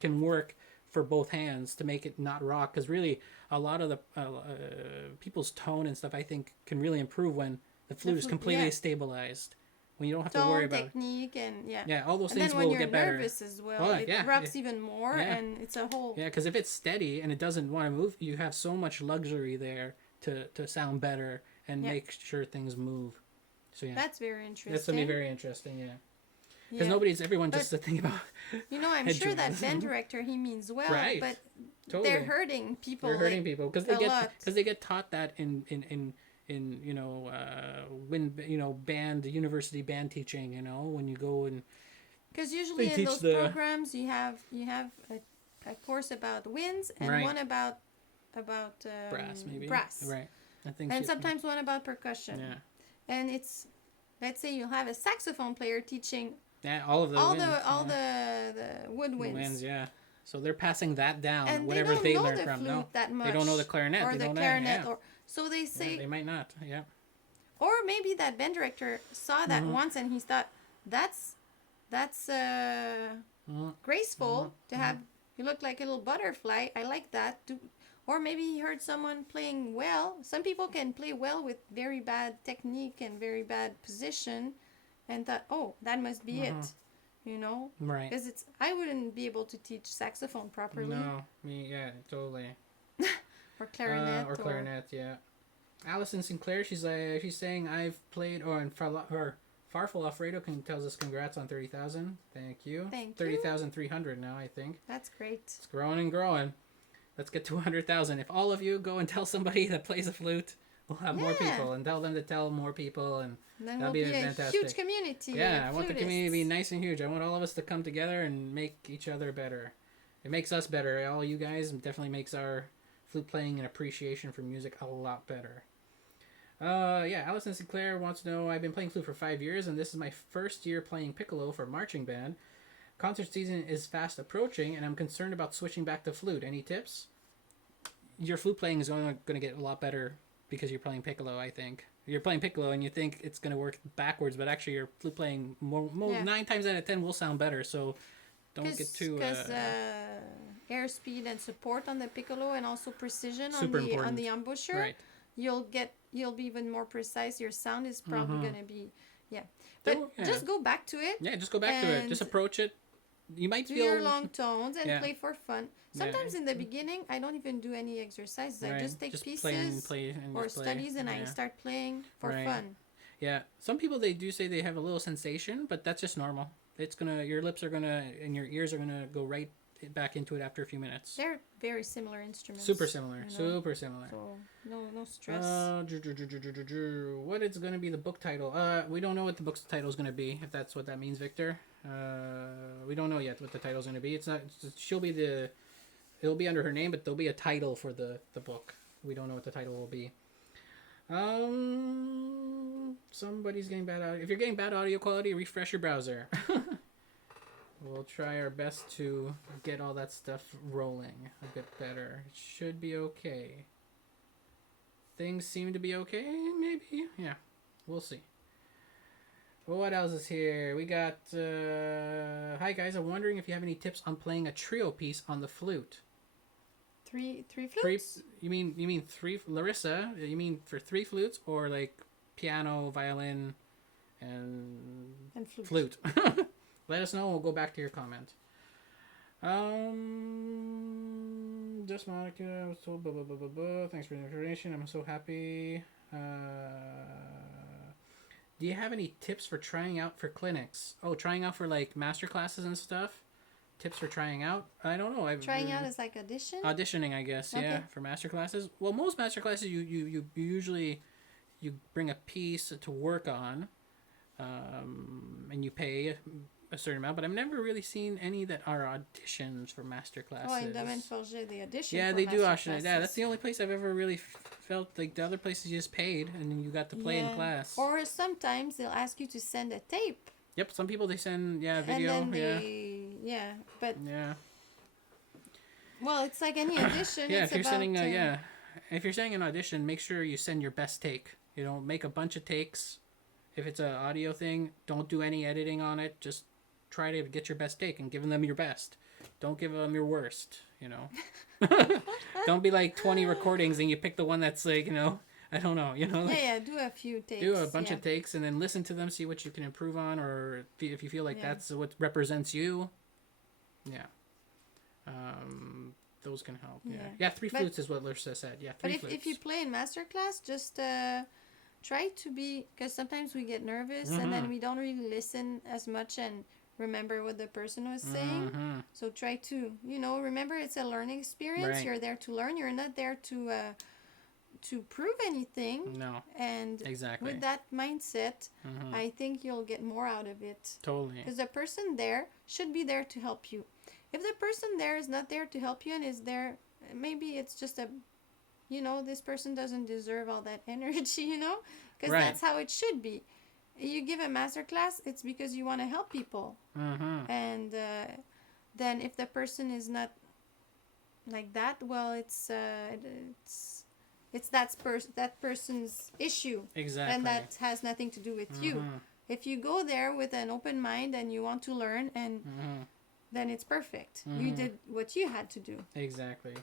can work for both hands to make it not rock, because really a lot of the people's tone and stuff I think can really improve when the flute is completely stabilized, when you don't have to worry about technique and all those things will get better. And then when you're nervous as well, it rocks even more, and it's a whole because if it's steady and it doesn't want to move, you have so much luxury there to sound better and make sure things move. So that's very interesting. That's gonna be very interesting. Because everyone just to think about. I'm sure that band director, he means well, but totally. They're hurting people. They're hurting people because they get taught that in band university band teaching. When you go and because usually in those programs you have a course about winds and one about brass, maybe. Brass. Right. I think. And sometimes one about percussion. Yeah. And it's, let's say you have a saxophone player teaching. Yeah, all of the woodwinds. Winds, yeah. So they're passing that down, and whatever they learned from. No, that much, they don't know the clarinet. Or they the don't clarinet. know, yeah. Or so they say. Yeah, they might not. Yeah. Or maybe that band director saw that once and he thought that's graceful to have. You look like a little butterfly. I like that. Or maybe he heard someone playing well. Some people can play well with very bad technique and very bad position, and thought, oh, that must be it. You know? Right. Because I wouldn't be able to teach saxophone properly. No, yeah, totally. Or clarinet. Or clarinet, yeah. Allison Sinclair, she's saying I've played, Farfel Alfredo tells us congrats on 30,000. Thank you. 30,300 now, I think. That's great. It's growing and growing. Let's get to 100,000. If all of you go and tell somebody that plays a flute, we'll have more people, and tell them to tell more people, and then that'll be fantastic. Huge community. Yeah, I want the community to be nice and huge. I want all of us to come together and make each other better. It makes us better. All you guys definitely makes our flute playing and appreciation for music a lot better. Yeah, Allison Sinclair wants to know, I've been playing flute for 5 years, and this is my first year playing piccolo for marching band. Concert season is fast approaching, and I'm concerned about switching back to flute. Any tips? Your flute playing is going to get a lot better because you're playing piccolo, I think. You're playing piccolo, and you think it's going to work backwards, but actually your flute playing 9 times out of 10 will sound better, so don't get too... Because airspeed and support on the piccolo, and also precision on the embouchure. Right. You'll be even more precise. Your sound is probably going to be... Yeah. But just go back to it. Yeah, just go back to it. Just approach it. You might feel your long tones and play for fun. Sometimes in the beginning, I don't even do any exercises. I just take pieces or studies, and I start playing for fun. Yeah, some people, they do say they have a little sensation, but that's just normal. Your lips are gonna and your ears are gonna go right back into it after a few minutes. They're very similar instruments. Super similar. Super similar. So no stress. What is going to be the book title? We don't know what the book's title is going to be, if that's what that means, Victor. We don't know yet what the title is going to be. It'll be under her name, but there'll be a title for the book. We don't know what the title will be. Somebody's getting bad audio. If you're getting bad audio quality, refresh your browser. We'll try our best to get all that stuff rolling a bit better. It should be okay. Things seem to be okay, maybe? Yeah, we'll see. Well, what else is here? We got, hi guys, I'm wondering if you have any tips on playing a trio piece on the flute. Three flutes? You mean three, Larissa, you mean for 3 flutes, or like piano, violin, and flute? Let us know. We'll go back to your comment. Just Monica, I was told, thanks for the information. I'm so happy. Do you have any tips for trying out for clinics? Oh, trying out for like master classes and stuff? Tips for trying out? I don't know. Trying out is like auditioning, I guess. Okay. Yeah, for master classes. Well, most master classes you usually bring a piece to work on, and you pay a certain amount, but I've never really seen any that are auditions for master classes. Oh, in Domaine Forget, they audition. Yeah, they do audition. Yeah, that's the only place I've ever really felt like the other places you just paid and then you got to play in class. Or sometimes they'll ask you to send a tape. Yep, some people they send video. And then but well, it's like any audition. Yeah, if you're sending if you're sending an audition, make sure you send your best take. You know, make a bunch of takes. If it's an audio thing, don't do any editing on it. Just try to get your best take and give them your best. Don't give them your worst, you know. Don't be like 20 recordings and you pick the one that's like, you know, I don't know, you know. Like, do a few takes. Do a bunch of takes and then listen to them, see what you can improve on, or if you feel like that's what represents you. Yeah. Those can help. Yeah, 3 flutes is what Larissa said. Yeah, 3 flutes. But if you play in masterclass, just try to be, because sometimes we get nervous and then we don't really listen as much and remember what the person was saying. So try to, remember it's a learning experience. Right. You're there to learn. You're not there to prove anything. No. And with that mindset, I think you'll get more out of it. Totally. Because the person there should be there to help you. If the person there is not there to help you and is there, maybe it's just a you know, this person doesn't deserve all that energy, you know, because Right. that's how it should be. You give a master class, it's because you want to help people. And then if the person is not like that, well, it's that person's issue. Exactly. And that has nothing to do with you. If you go there with an open mind and you want to learn, and then it's perfect. You did what you had to do. Exactly.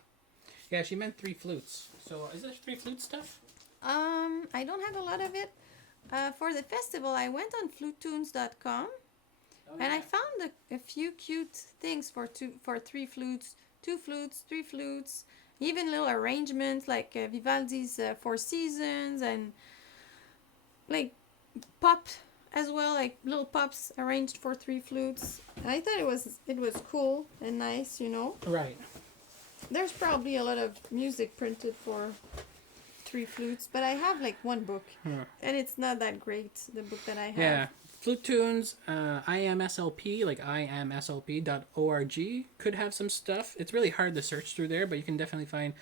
Yeah, she meant 3 flutes. So is this 3 flute stuff? I don't have a lot of it. For the festival, I went on flutetunes.com, and I found a few cute things for 3 flutes, 2 flutes, 3 flutes, even little arrangements like Vivaldi's 4 Seasons, and like pop as well, like little pops arranged for 3 flutes. And I thought it was cool and nice, you know. Right. There's probably a lot of music printed for 3 flutes, but I have like 1 book, and it's not that great, the book that I have. Yeah. Flute Tunes, IMSLP, like imslp.org, could have some stuff. It's really hard to search through there, but you can definitely find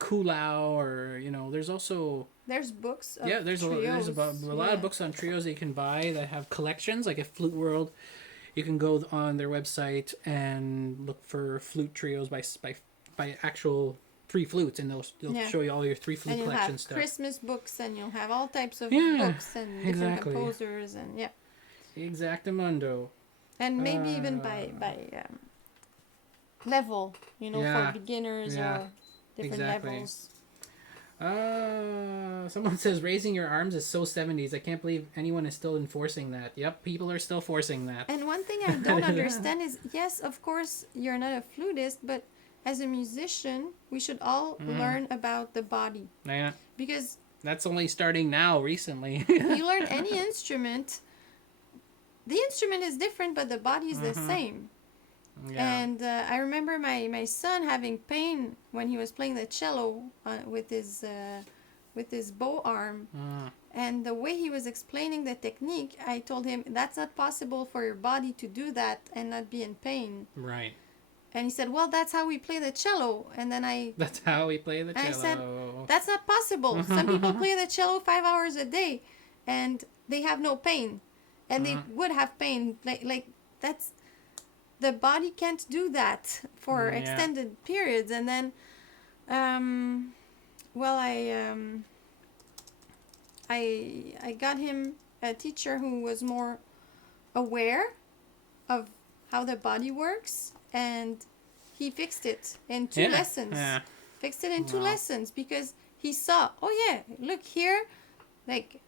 Kulao, or, you know, there's also... There's books of there's trios. a lot of books on trios that you can buy that have collections, like at Flute World. You can go on their website and look for flute trios by actual 3 flutes, and they'll show you all your 3 flute and collection have stuff. Christmas books, and you'll have all types of books and different composers, and Exactamundo. And maybe even by level, you know, for beginners or different levels. Someone says raising your arms is so 70s. I can't believe anyone is still enforcing that. Yep, people are still forcing that. And one thing I don't understand is, yes, of course, you're not a flutist, but as a musician, we should all learn about the body. Yeah. Because that's only starting now, recently. You learn any instrument, the instrument is different, but the body is the same. Yeah. And I remember my son having pain when he was playing the cello with his bow arm. And the way he was explaining the technique, I told him, that's not possible for your body to do that and not be in pain. Right. And he said, well, that's how we play the cello. And then That's how we play the cello. I said, that's not possible. Some people play the cello 5 hours a day, and they have no pain. And they would have pain. Like that's... The body can't do that for extended periods. And then, I got him a teacher who was more aware of how the body works, and he fixed it in 2 lessons. Yeah. Fixed it in 2 lessons because he saw, oh yeah, look here, like,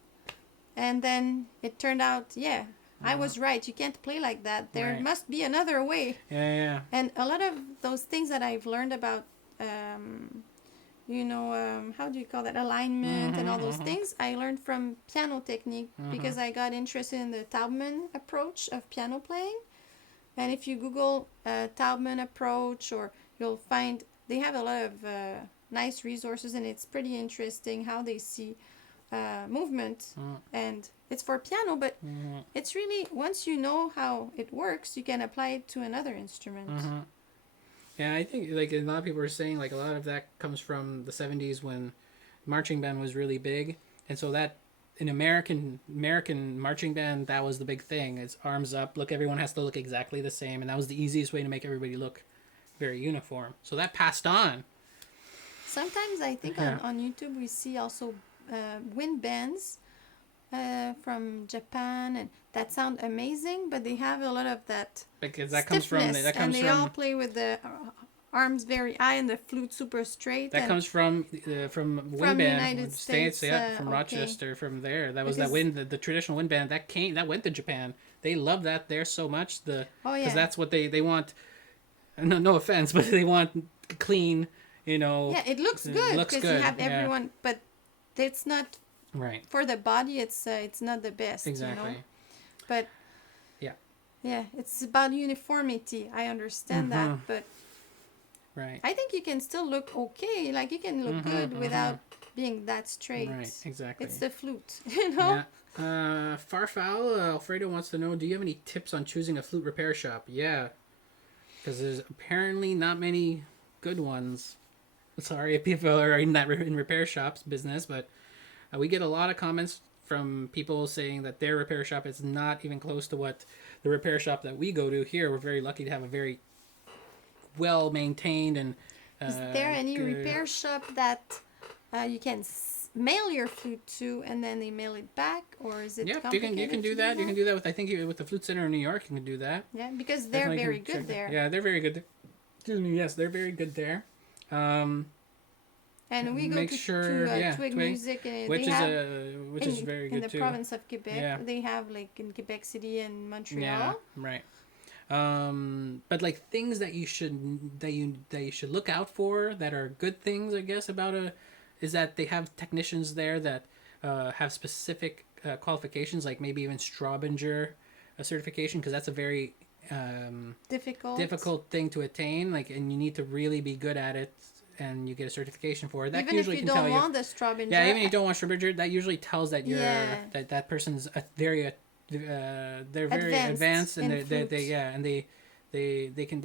and then it turned out, I was right. You can't play like that. There must be another way. Yeah. And a lot of those things that I've learned about, how do you call that? Alignment and all those things, I learned from piano technique because I got interested in the Taubman approach of piano playing. And if you Google Taubman approach, or you'll find they have a lot of nice resources, and it's pretty interesting how they see movement. And it's for piano, but it's really, once you know how it works, you can apply it to another instrument. Yeah, I think like a lot of people are saying, like, a lot of that comes from the 70s when marching band was really big, and so that in American marching band, that was the big thing. It's arms up, look, everyone has to look exactly the same, and that was the easiest way to make everybody look very uniform. So that passed on. Sometimes I think on YouTube we see also wind bands from Japan, and that sound amazing, but they have a lot of that because that comes from all play with the arms very high and the flute super straight. That comes from wind band, United States, from Rochester, from there. That was the traditional wind band that went to Japan. They love that there so much. Because that's what they want. No offense, but they want clean. Yeah, it looks good because you have everyone, but it's not. Right. For the body, it's not the best. Exactly. But it's about uniformity. I understand that, but I think you can still look okay. Like, you can look good without being that straight. Right. Exactly. It's the flute, Yeah. Farfal Alfredo wants to know: do you have any tips on choosing a flute repair shop? Yeah, because there's apparently not many good ones. sorry if people are in that in repair shops business, but we get a lot of comments from people saying that their repair shop is not even close to what the repair shop that we go to here. We're very lucky to have a very well maintained and is there any repair shop that you can mail your flute to and then they mail it back, or is it complicated? you can do that. You can do that with, I think, with the Flute Center in New York. You can do that. Yeah, because they're very good there. Yeah, they're very good. Excuse me. Yes, they're very good there. And we go to Twig Music, which is very good in the too. province of Quebec. Yeah. They have like in Quebec City and Montreal. Yeah, right. But like things that you should look out for that are good things, I guess, about is that they have technicians there that have specific qualifications, like maybe even Straubinger certification, because that's a very difficult thing to attain. Like, and you need to really be good at it. And you get a certification for it. That even usually if you can don't tell want the Straubinger. Yeah, even if you don't want Straubinger, that usually tells that you're that person's they're very advanced and they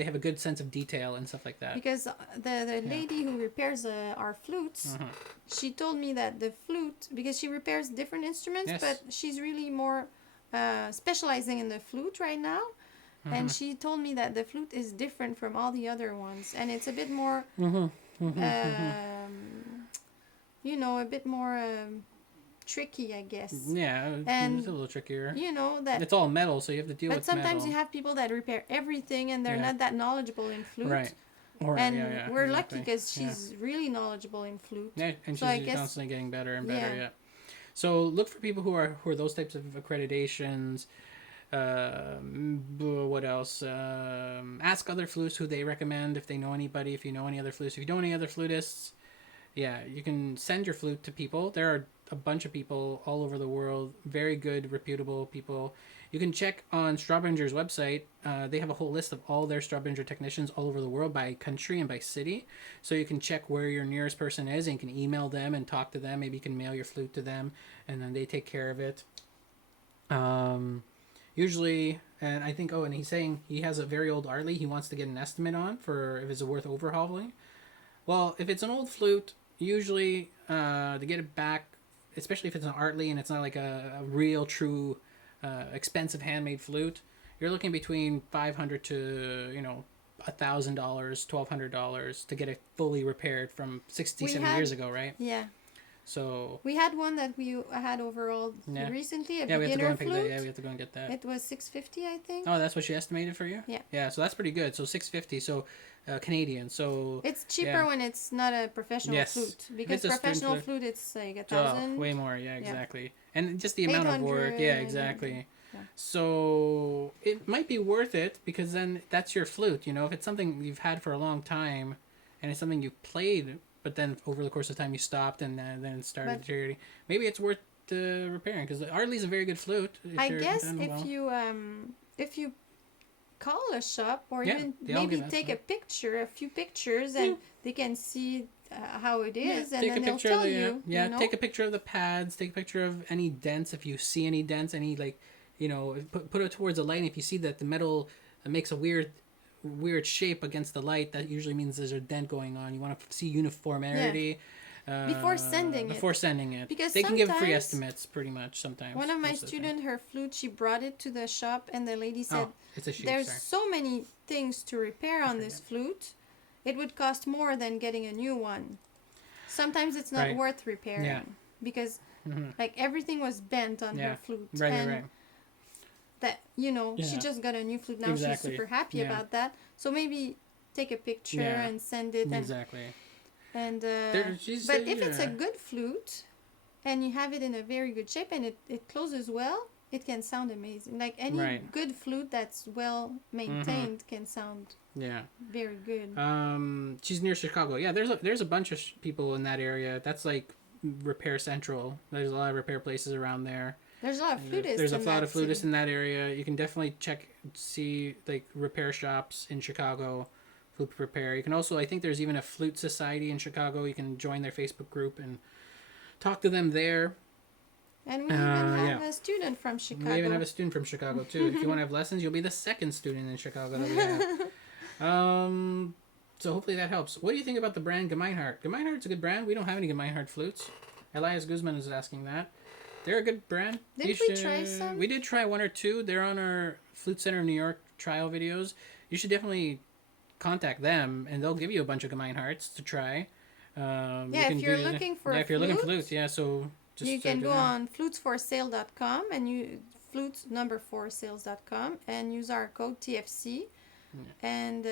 have a good sense of detail and stuff like that. Because the lady who repairs our flutes, she told me that the flute, because she repairs different instruments, but she's really more specializing in the flute right now. And she told me that the flute is different from all the other ones, and it's a bit more you know, a bit more tricky, I guess. Yeah, and it's a little trickier. You know that it's all metal, so you have to deal with metal. But sometimes you have people that repair everything, and they're not that knowledgeable in flute. Right. We're lucky because she's really knowledgeable in flute. Yeah, and she's constantly getting better and better. Yeah. So look for people who are those types of accreditations. What else? Ask other flutists who they recommend, if they know anybody, if you know any other flutists. If you know any other flutists, you can send your flute to people. There are a bunch of people all over the world, very good, reputable people. You can check on Straubinger's website. They have a whole list of all their Straubinger technicians all over the world by country and by city. So you can check where your nearest person is, and you can email them and talk to them. Maybe you can mail your flute to them, and then they take care of it. Usually, and I think, and he's saying he has a very old Artley he wants to get an estimate on for if it's worth overhauling. Well, if it's an old flute, usually to get it back, especially if it's an Artley and it's not like a real, true, expensive handmade flute, you're looking between $500 to, $1,000, $1,200 to get it fully repaired from 67 years ago, right? Yeah. So we had one that we had overall recently. We have to go and pick that. Yeah, we have to go and get that. It was $650, I think. Oh, that's what she estimated for you? Yeah. Yeah, so that's pretty good. So $650, so Canadian. So it's cheaper when it's not a professional flute, because professional flute it's like $1,000. Way more. Yeah, exactly. And just the amount of work. Yeah, exactly. Yeah. So it might be worth it, because then that's your flute. If it's something you've had for a long time, and it's something you've played, but then over the course of time you stopped and then started deteriorating. Maybe it's worth repairing, because Artley's a very good flute. I guess if you call a shop, or even maybe take a few pictures, and they can see how it is, and then they'll tell you. Take a picture of the pads. Take a picture of any dents, if you see any dents. Any put it towards the light. And if you see that the metal makes a weird shape against the light, that usually means there's a dent going on. You want to see uniformity before sending it, because they can give free estimates pretty much sometimes. One of my students, her flute, she brought it to the shop, and the lady said, there's so many things to repair on this flute, it would cost more than getting a new one. Sometimes it's not worth repairing, because like everything was bent on her flute, that she just got a new flute now. She's super happy about that. So maybe take a picture and send it. And but if it's a good flute and you have it in a very good shape and it closes well, it can sound amazing. Like any good flute that's well maintained can sound very good. She's near Chicago. Yeah, there's a bunch of people in that area. That's like Repair Central. There's a lot of repair places around there. There's a lot of flutists. There's a lot of flutists in that area. You can definitely see like repair shops in Chicago, flute repair. You can also, I think there's even a flute society in Chicago. You can join their Facebook group and talk to them there. And we even have a student from Chicago. We even have a student from Chicago too. If you want to have lessons, you'll be the second student in Chicago that we have. So hopefully that helps. What do you think about the brand Gemeinhardt? Gemeinhardt's a good brand. We don't have any Gemeinhardt flutes. Elias Guzman is asking that. They're a good brand. Didn't we try some? We did try one or two. They're on our Flute Center New York trial videos. You should definitely contact them, and they'll give you a bunch of Gemeinhardts to try. If you're looking for flutes, so just you can go on flutesforsale.com and flutes4sales.com and use our code TFC. Yeah. And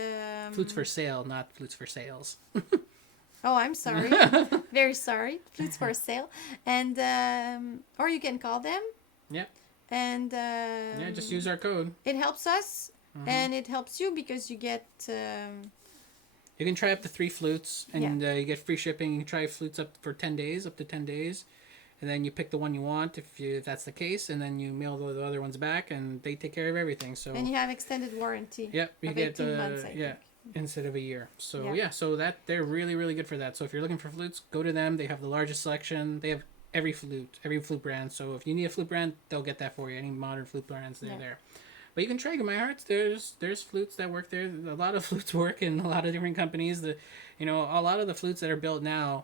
flutes for sale, not flutes for sales. Oh, I'm sorry. Very sorry. Flutes for sale. And or you can call them. Yep. And just use our code. It helps us and it helps you because you get you can try up to 3 flutes and you get free shipping. You can try flutes up to 10 days. And then you pick the one you want if that's the case, and then you mail the other ones back, and they take care of everything. So and you have extended warranty. Yep, you get 18 months, I think. Instead of a year. So so that they're really, really good for that. So if you're looking for flutes, go to them. They have the largest selection. They have every flute brand. So if you need a flute brand, they'll get that for you. Any modern flute brands, they're there. But you can try Gemeinhardt's. There's flutes that work there. A lot of flutes work in a lot of different companies. A lot of the flutes that are built now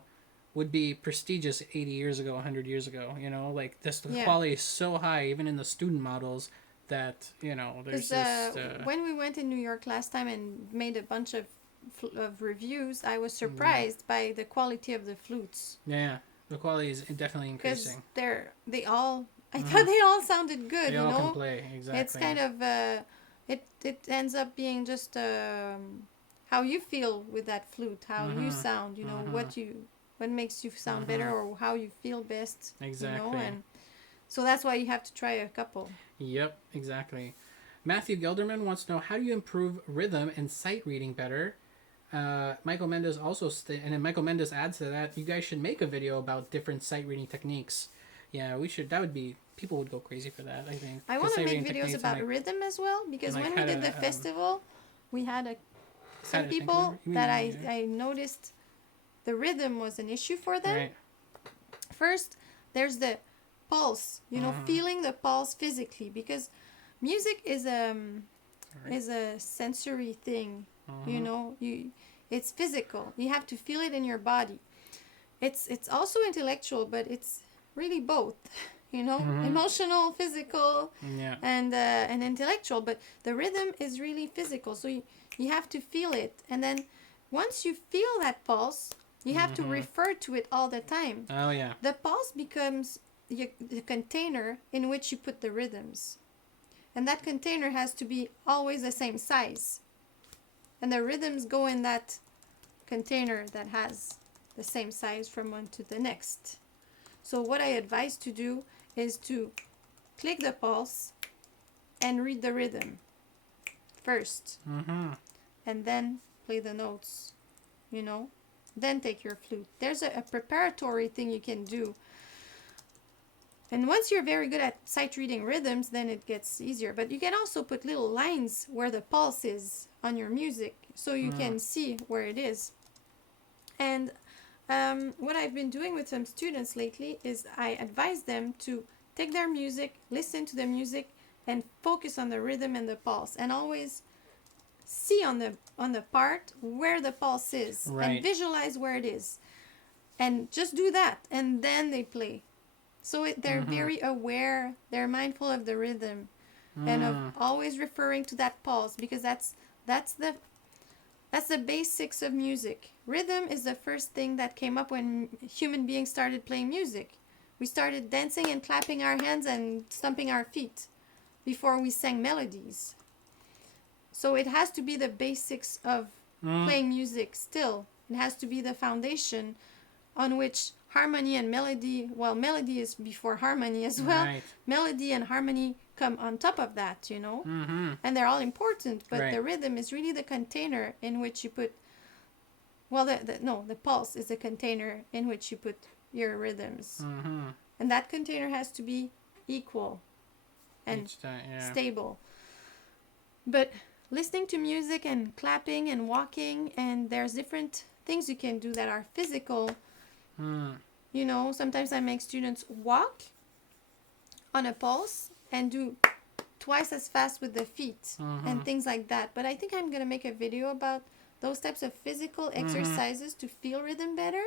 would be prestigious 80 years ago, 100 years ago. Like the quality is so high, even in the student models, that there's just when we went in New York last time and made a bunch of reviews, I was surprised by the quality of the flutes. Yeah, the quality is definitely increasing. Because I thought they all sounded good. They all can play, exactly. It's kind of it ends up being just how you feel with that flute, how you sound. What makes you sound better, or how you feel best. Exactly. And so that's why you have to try a couple. Yep, exactly. Matthew Gelderman wants to know, how do you improve rhythm and sight reading better? Michael Mendes also, and then Michael Mendes adds to that, you guys should make a video about different sight reading techniques. Yeah, we should. That would be, people would go crazy for that, I think. I want to make videos about rhythm as well, because when we did the festival, we had some people that I noticed the rhythm was an issue for them. Right. First, there's the pulse, feeling the pulse physically, because music is a sensory thing. It's physical. You have to feel it in your body. It's also intellectual, but it's really both. Emotional, physical, and intellectual. But the rhythm is really physical, so you have to feel it, and then once you feel that pulse, you have to refer to it all the time. Oh yeah. The pulse becomes the container in which you put the rhythms, and that container has to be always the same size, and the rhythms go in that container that has the same size from one to the next. So what I advise to do is to click the pulse and read the rhythm first, and then play the notes, then take your flute. There's a preparatory thing you can do. And once you're very good at sight reading rhythms, then it gets easier. But you can also put little lines where the pulse is on your music, so you can see where it is. And what I've been doing with some students lately is I advise them to take their music, listen to the music, and focus on the rhythm and the pulse, and always see on the part where the pulse is, and visualize where it is, and just do that, and then they play. So they're very aware, they're mindful of the rhythm, and of always referring to that pulse, because that's the basics of music. Rhythm is the first thing that came up when human beings started playing music. We started dancing and clapping our hands and stomping our feet before we sang melodies. So it has to be the basics of playing music still. It has to be the foundation on which harmony and melody, well, melody is before harmony as well. Right. Melody and harmony come on top of that, and they're all important, but the rhythm is really the container in which you put, well, the pulse is the container in which you put your rhythms. And that container has to be equal and stable. But listening to music and clapping and walking, and there's different things you can do that are physical. Sometimes I make students walk on a pulse and do twice as fast with the feet and things like that. But I think I'm going to make a video about those types of physical exercises to feel rhythm better.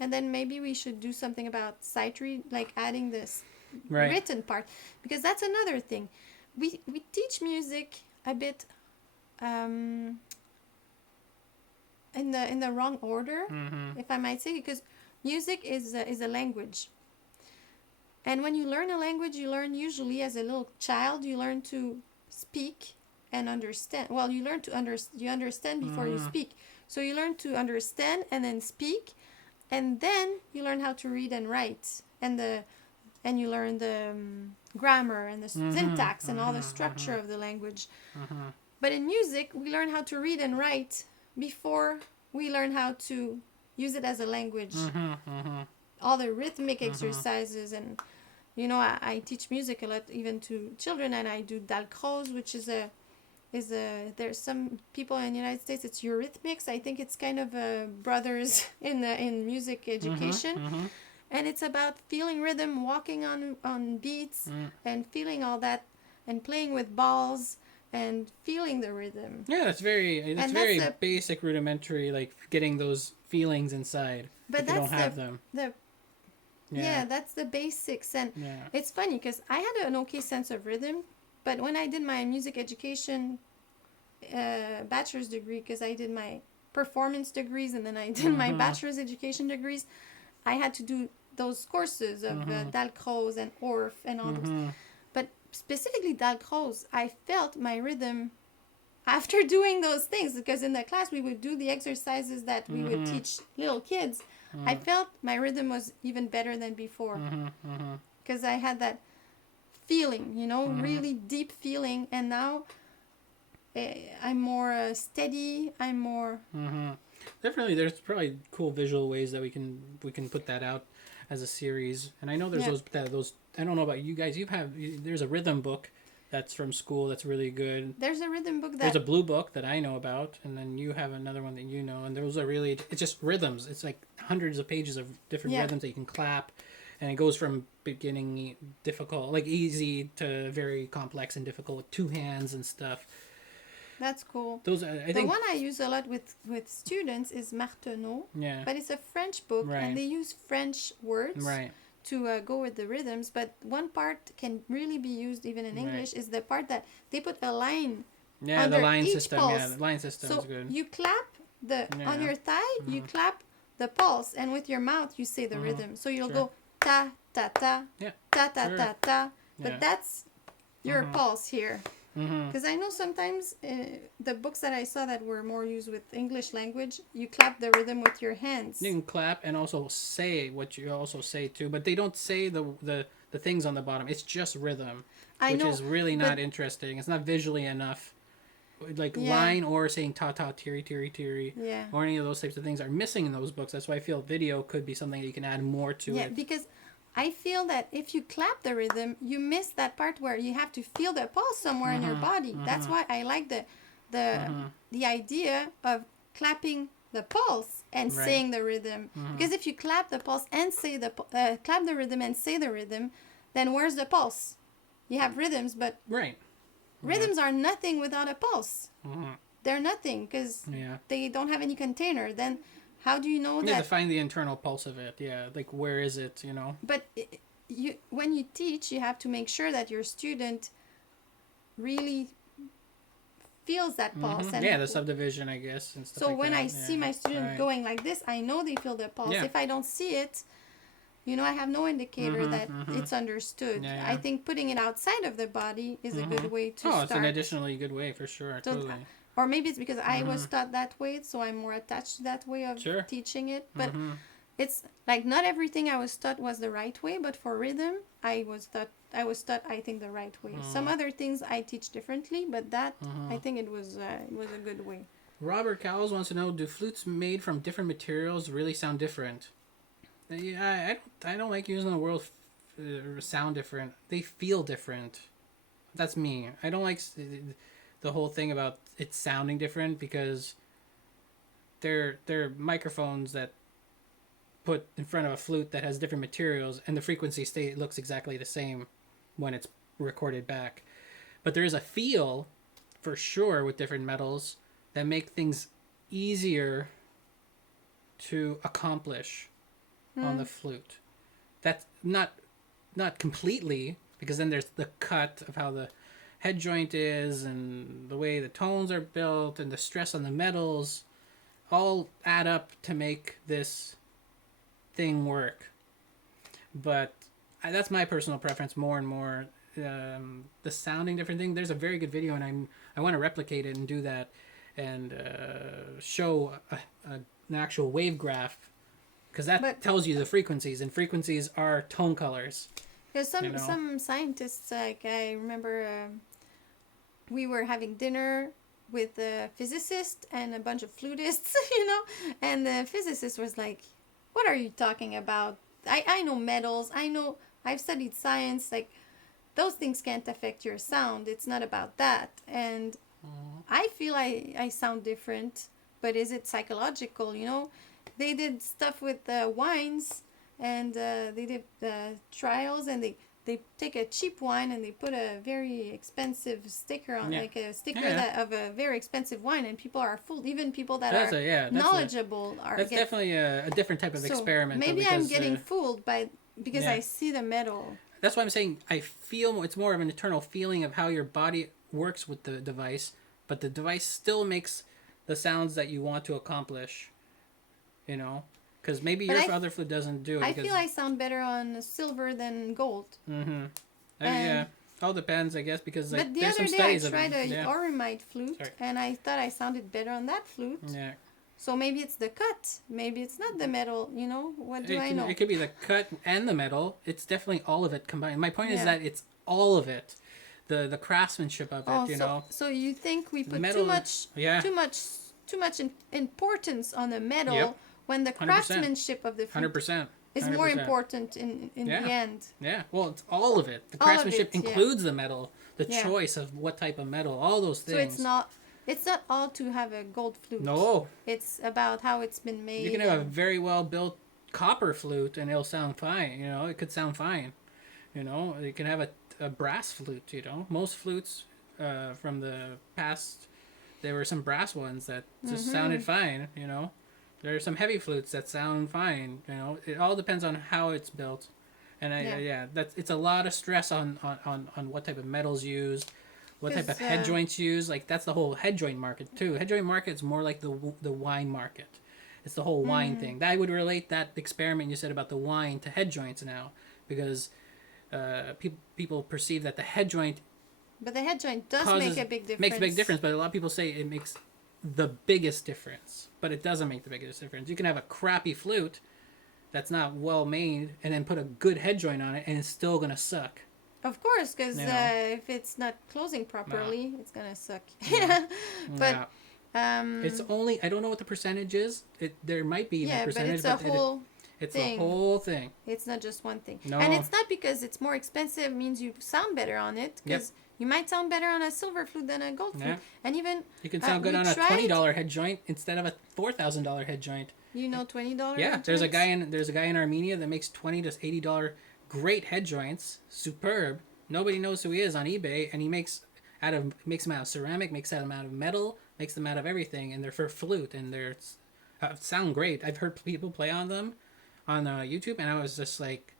And then maybe we should do something about sight read, like adding this written part, because that's another thing. We teach music a bit in the wrong order, if I might say, because music is a language. And when you learn a language, you learn usually as a little child, you learn to speak and understand. Well, you learn to you understand before you speak. So you learn to understand and then speak, and then you learn how to read and write, and you learn the grammar and the syntax and all the structure of the language. But in music, we learn how to read and write before we learn how to use it as a language. All the rhythmic exercises, and you know, I teach music a lot even to children, and I do dalcroze, which is there's some people in the United States, it's Eurythmics. I think it's kind of brothers in music education. And it's about feeling rhythm, walking on beats, and feeling all that, and playing with balls and feeling the rhythm. Yeah, that's very basic, rudimentary, like getting those feelings inside. But if you don't have them. Yeah, that's the basics. And it's funny because I had an okay sense of rhythm, but when I did my music education bachelor's degree, because I did my performance degrees and then I did my bachelor's education degrees, I had to do those courses of dalcroze and orff and all those. But specifically dalcroze, I felt my rhythm after doing those things, because in the class we would do the exercises that we would teach little kids. I felt my rhythm was even better than before, because I had that feeling, you know, really deep feeling, and now I'm more steady. I'm more. Definitely, there's probably cool visual ways that we can put that out as a series. And I know there's those. I don't know about you guys. There's a rhythm book that's from school that's really good. There's a rhythm book There's a blue book that I know about, and then you have another one that you know, and those are really, it's just rhythms. It's like hundreds of pages of different rhythms that you can clap, and it goes from beginning difficult, like easy, to very complex and difficult with two hands and stuff. That's cool. Those I think the one I use a lot with students is Martenot. Yeah. But it's a French book, and they use French words. Right. To go with the rhythms, but one part can really be used even in English is the part that they put a line under the line each system. pulse. Yeah, the line system is good. You clap on your thigh, you clap the pulse, and with your mouth you say the rhythm. So you'll go ta ta ta, ta ta ta ta, but that's your pulse here. Because I know sometimes the books that I saw that were more used with English language, you clap the rhythm with your hands. You can clap and also say what you also say too, but they don't say the things on the bottom. It's just rhythm, which is really not interesting. It's not visually enough. Like line or saying ta ta tiri tiri tiri, or any of those types of things are missing in those books. That's why I feel video could be something that you can add more to it. Yeah, because I feel that if you clap the rhythm, you miss that part where you have to feel the pulse somewhere in your body. That's why I like the idea of clapping the pulse and saying the rhythm. Because if you clap the pulse and say clap the rhythm and say the rhythm, then where's the pulse? You have rhythms, but rhythms are nothing without a pulse. They're nothing because they don't have any container. Then how do you know that? Yeah, to find the internal pulse of it. Yeah, like where is it, you know? But when you teach, you have to make sure that your student really feels that pulse. And the subdivision, I guess. And stuff so like when that. I see my student going like this, I know they feel the pulse. If I don't see it, you know, I have no indicator that it's understood. I think putting it outside of the body is a good way to start. Oh, it's an additionally good way for sure. Totally. Or maybe it's because I was taught that way, so I'm more attached to that way of teaching it. But it's like not everything I was taught was the right way, but for rhythm, I was taught I think the right way. Some other things I teach differently, but that I think it was a good way. Robert Cowles wants to know: do flutes made from different materials really sound different? Yeah, I don't like using the word sound different. They feel different. That's me. I don't like the whole thing about it sounding different because they're microphones that put in front of a flute that has different materials, and the frequency looks exactly the same when it's recorded back. But there is a feel for sure with different metals that make things easier to accomplish on the flute. That's not completely, because then there's the cut of how the head joint is and the way the tones are built and the stress on the metals all add up to make this thing work. But that's my personal preference more and more. The sounding different thing. There's a very good video, and I want to replicate it and do that and show an actual wave graph, because that tells you the frequencies, and frequencies are tone colors. Because some scientists, like I remember, we were having dinner with a physicist and a bunch of flutists, and the physicist was like, "What are you talking about? I know metals. I've studied science. Like, those things can't affect your sound. It's not about that." And I feel I sound different, but is it psychological? They did stuff with wines, and they did trials, and they take a cheap wine and they put a very expensive sticker on, like a sticker of a very expensive wine, and people are fooled. Even people that are knowledgeable are. That's definitely a different type of experiment. Maybe I'm getting fooled because I see the metal. That's why I'm saying I feel it's more of an internal feeling of how your body works with the device, but the device still makes the sounds that you want to accomplish. Because maybe your other flute doesn't do it. I feel I sound better on silver than gold. Mm-hmm. Yeah, all depends, I guess, because but the other day I tried a Auditions flute, and I thought I sounded better on that flute. Yeah. So maybe it's the cut. Maybe it's not the metal. What do I know? It could be the cut and the metal. It's definitely all of it combined. My point is that it's all of it. The craftsmanship of it. So you think we put too much importance on the metal when the craftsmanship of the flute 100%. is more important in the end. Yeah. Well, it's all of it. The craftsmanship includes the metal, the choice of what type of metal, all those things. So it's not all to have a gold flute. No. It's about how it's been made. You can have a very well built copper flute and it'll sound fine. It could sound fine. You can have a brass flute. Most flutes from the past, there were some brass ones that just sounded fine. There are some heavy flutes that sound fine. It all depends on how it's built, and it's a lot of stress on what type of metals used, what type of head joints used. Like, that's the whole head joint market too. Head joint market is more like the wine market. It's the whole wine thing. I would relate that experiment you said about the wine to head joints now, because people perceive that the head joint. But the head joint does make a big difference. Makes a big difference, but a lot of people say it makes the biggest difference, but it doesn't make the biggest difference. You can have a crappy flute that's not well made and then put a good head joint on it and it's still gonna suck. Of course, because if it's not closing properly, it's gonna suck. But it's only, I don't know what the percentage is. There might be a percentage, but it's a whole thing. It's not just one thing. No. And it's not because it's more expensive means you sound better on it, because you might sound better on a silver flute than a gold flute. And even you can sound good on a $20 head joint instead of a $4,000 head joint. $20. Yeah, there's a guy in Armenia that makes $20 to $80 great head joints, superb. Nobody knows who he is on eBay, and he makes them out of ceramic, makes them out of metal, makes them out of everything, and they're for flute, and they're sound great. I've heard people play on them on YouTube, and I was just like,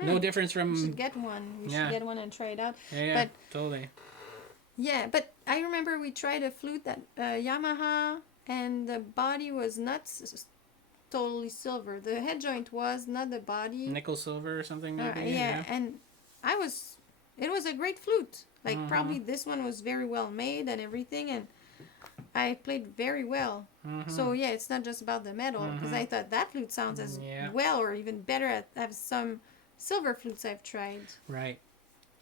no difference from. You should get one. You should get one and try it out. Yeah, totally. Yeah, but I remember we tried a flute that Yamaha, and the body was not totally silver. The head joint was, not the body. Nickel silver or something maybe. And it was a great flute. Like, probably this one was very well made and everything, and I played very well. So it's not just about the metal, because I thought that flute sounds as well or even better at some silver flutes I've tried. Right.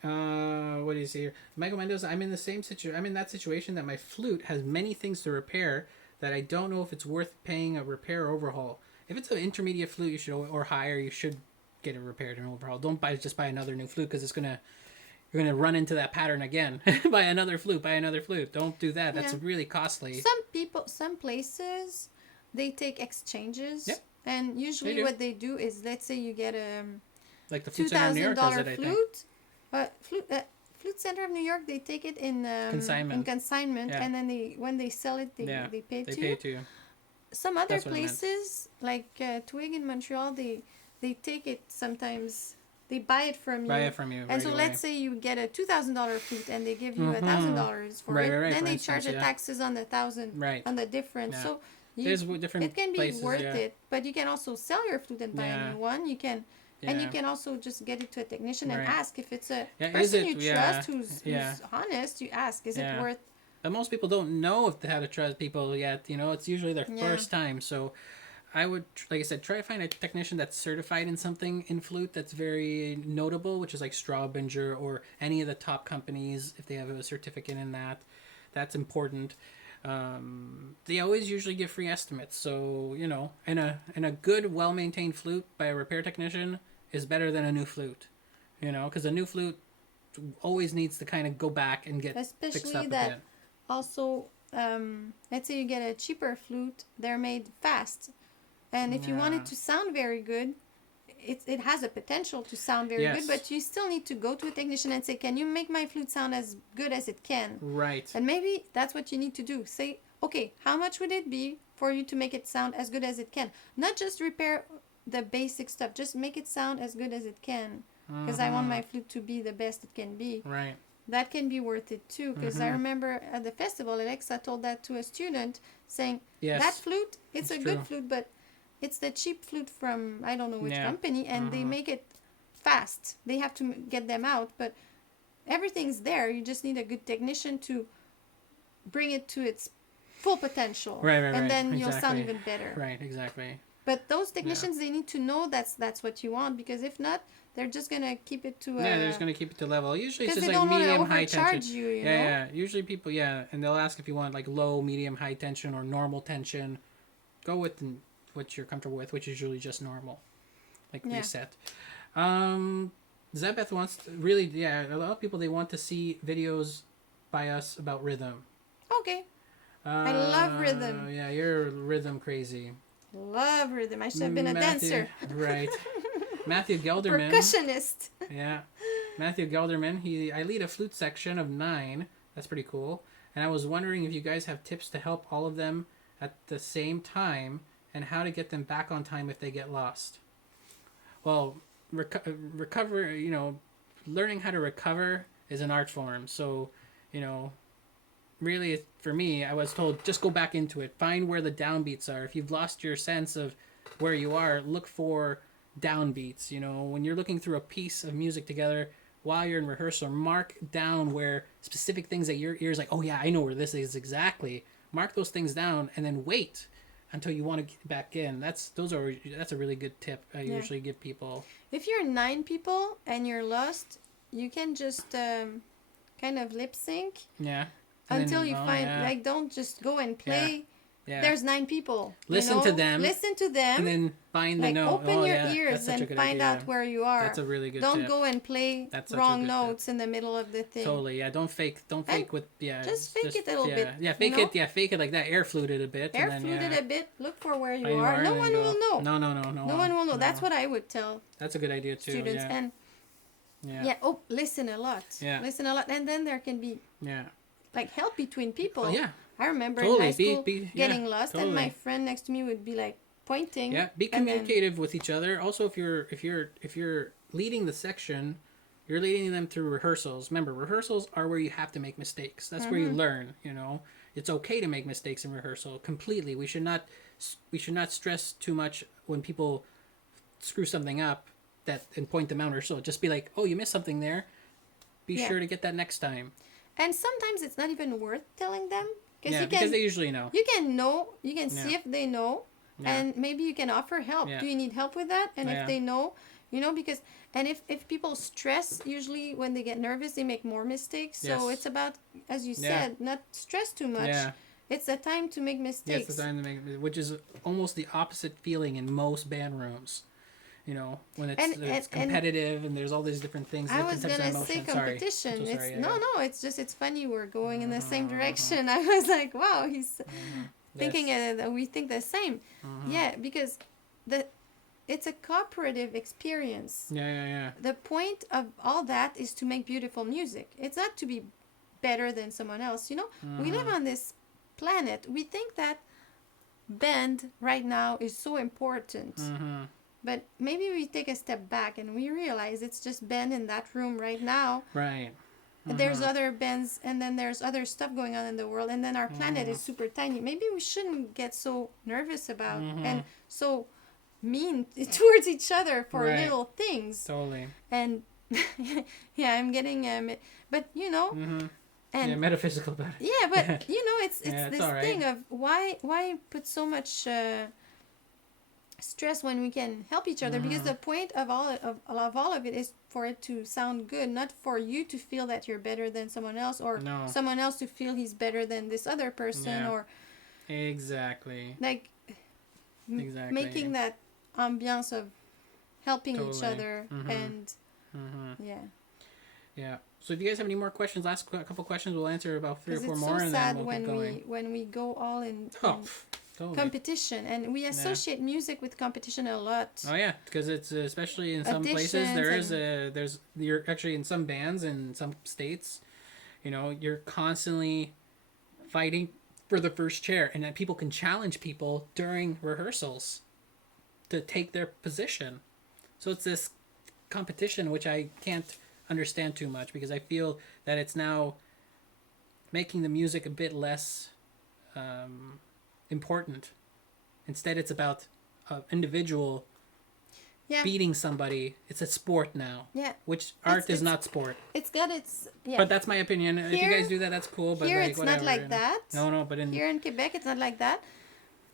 What do you see here? Michael Mendoza, I'm in that situation that my flute has many things to repair that I don't know if it's worth paying a repair or overhaul. If it's an intermediate flute, you should get it repaired and overhaul. Don't buy another new flute, because you're gonna run into that pattern again. buy another flute. Don't do that. That's really costly. Some places, they take exchanges. Yep. And usually what they do is, let's say you get a like the flutes in New York does it, I think. flute, Flute Center of New York, they take it in consignment, yeah. and then when they sell it, they pay to you. Some other places, like Twig in Montreal, they take it sometimes. They buy it from you. And so let's say you get a $2,000 flute and they give you $1,000 for it. Then they charge the taxes on the $1,000 on the difference. Yeah. So it can be worth it, but you can also sell your flute and buy a new one. You can. Yeah. And you can also just get it to a technician and ask if it's a person you trust who's honest. You ask, is it worth? But most people don't know how to trust people yet. You know, it's usually their first time. So I would, like I said, try to find a technician that's certified in something in flute that's very notable, which is like Straubinger or any of the top companies. If they have a certificate in that, that's important. They always usually give free estimates. So, you know, and a good, well-maintained flute by a repair technician is better than a new flute, you know, because a new flute always needs to kind of go back and get fixed up a bit. Also, let's say you get a cheaper flute, they're made fast, and if you want it to sound very good, it has a potential to sound very good, but you still need to go to a technician and say, can you make my flute sound as good as it can? Right. And maybe that's what you need to do. Say, okay, how much would it be for you to make it sound as good as it can? Not just repair the basic stuff, just make it sound as good as it can, because I want my flute to be the best it can be. Right. That can be worth it too, because I remember at the festival, Alexa told that to a student, saying, that flute, it's a good flute, but it's the cheap flute from I don't know which company, and they make it fast. They have to get them out, but everything's there. You just need a good technician to bring it to its full potential. Right. And then you'll sound even better. Right, exactly. But those technicians, they need to know that's what you want, because if not, they're just gonna keep it to they're just gonna keep it to level. Usually it's just like medium high tension. You know? Yeah. Usually people, and they'll ask if you want like low, medium, high tension or normal tension. Go with what you're comfortable with, which is usually just normal, like reset. Zebeth wants to really, a lot of people, they want to see videos by us about rhythm. Okay. I love rhythm. Yeah, you're rhythm crazy. Love rhythm. I should have been a dancer. Right. Matthew Gelderman. Percussionist. Yeah. Matthew Gelderman. I lead a flute section of 9. That's pretty cool. And I was wondering if you guys have tips to help all of them at the same time and how to get them back on time if they get lost. Well, recover, you know, learning how to recover is an art form. So, you know, really, for me, I was told, just go back into it. Find where the downbeats are. If you've lost your sense of where you are, look for downbeats. You know, when you're looking through a piece of music together, while you're in rehearsal, mark down where specific things that your ears like, oh yeah, I know where this is exactly. Mark those things down and then wait until you want to get back in. That's a really good tip I usually give people. If you're 9 people and you're lost, you can just kind of lip sync. Yeah. Until you find, like, don't just go and play. Yeah. There's 9 people. Listen to them. And then find the note. Open your ears and find out where you are. That's a really good Don't tip. Go and play wrong notes in the middle of the thing. Totally, yeah. Don't fake with, Just fake it a little bit. Yeah, fake it like that. Air flute it a bit. A bit. Look for where you are. No one will know. No. No one will know. That's what I would tell. That's a good idea too. Students. And listen a lot. Yeah. Listen a lot. And then there can be like help between people. Oh, yeah. I remember in high school getting lost, and my friend next to me would be like pointing. Yeah, be communicative with each other. Also, if you're leading the section, you're leading them through rehearsals. Remember, rehearsals are where you have to make mistakes. That's where you learn. You know, it's okay to make mistakes in rehearsal. Completely, we should not stress too much when people screw something up and point them out in rehearsal. Just be like, oh, you missed something there. Be sure to get that next time. And sometimes it's not even worth telling them. Because they usually know. You can see if they know, and maybe you can offer help. Do you need help with that? And if they know, because if people stress, usually when they get nervous, they make more mistakes. Yes. So it's about, as you said, not stress too much. Yeah. It's a time to make mistakes. Yes, it's the time to make, which is almost the opposite feeling in most band rooms. You know, when it's competitive and there's all these different things. I was gonna say competition. It's funny we're going in the same direction. I was like, wow, he's thinking that we think the same. Yeah, because it's a cooperative experience. Yeah. The point of all that is to make beautiful music. It's not to be better than someone else. You know, we live on this planet. We think that band right now is so important. But maybe we take a step back and we realize it's just band in that room right now. Right. There's other bands, and then there's other stuff going on in the world, and then our planet is super tiny. Maybe we shouldn't get so nervous about and so mean towards each other for little things. Totally. And yeah, I'm getting but you know, and metaphysical about it. Yeah, but you know, it's this right. thing of why put so much stress when we can help each other, because the point of all of it is for it to sound good, not for you to feel that you're better than someone else, or someone else to feel he's better than this other person, or exactly making that ambiance of helping each other and So if you guys have any more questions, last couple questions, we'll answer about 3 or 4 more, so and sad then we'll keep going. when we go all in Totally. competition, and we associate music with competition a lot. Oh yeah, because it's especially in some places you're actually in some bands in some states, you know, you're constantly fighting for the first chair, and that people can challenge people during rehearsals to take their position. So it's this competition which I can't understand too much, because I feel that it's now making the music a bit less important. Instead, it's about an individual beating somebody. It's a sport now. Yeah. Which art is not sport. It's got its But that's my opinion. If you guys do that, that's cool. But here like, it's whatever, not like that. No. But here in Quebec, it's not like that.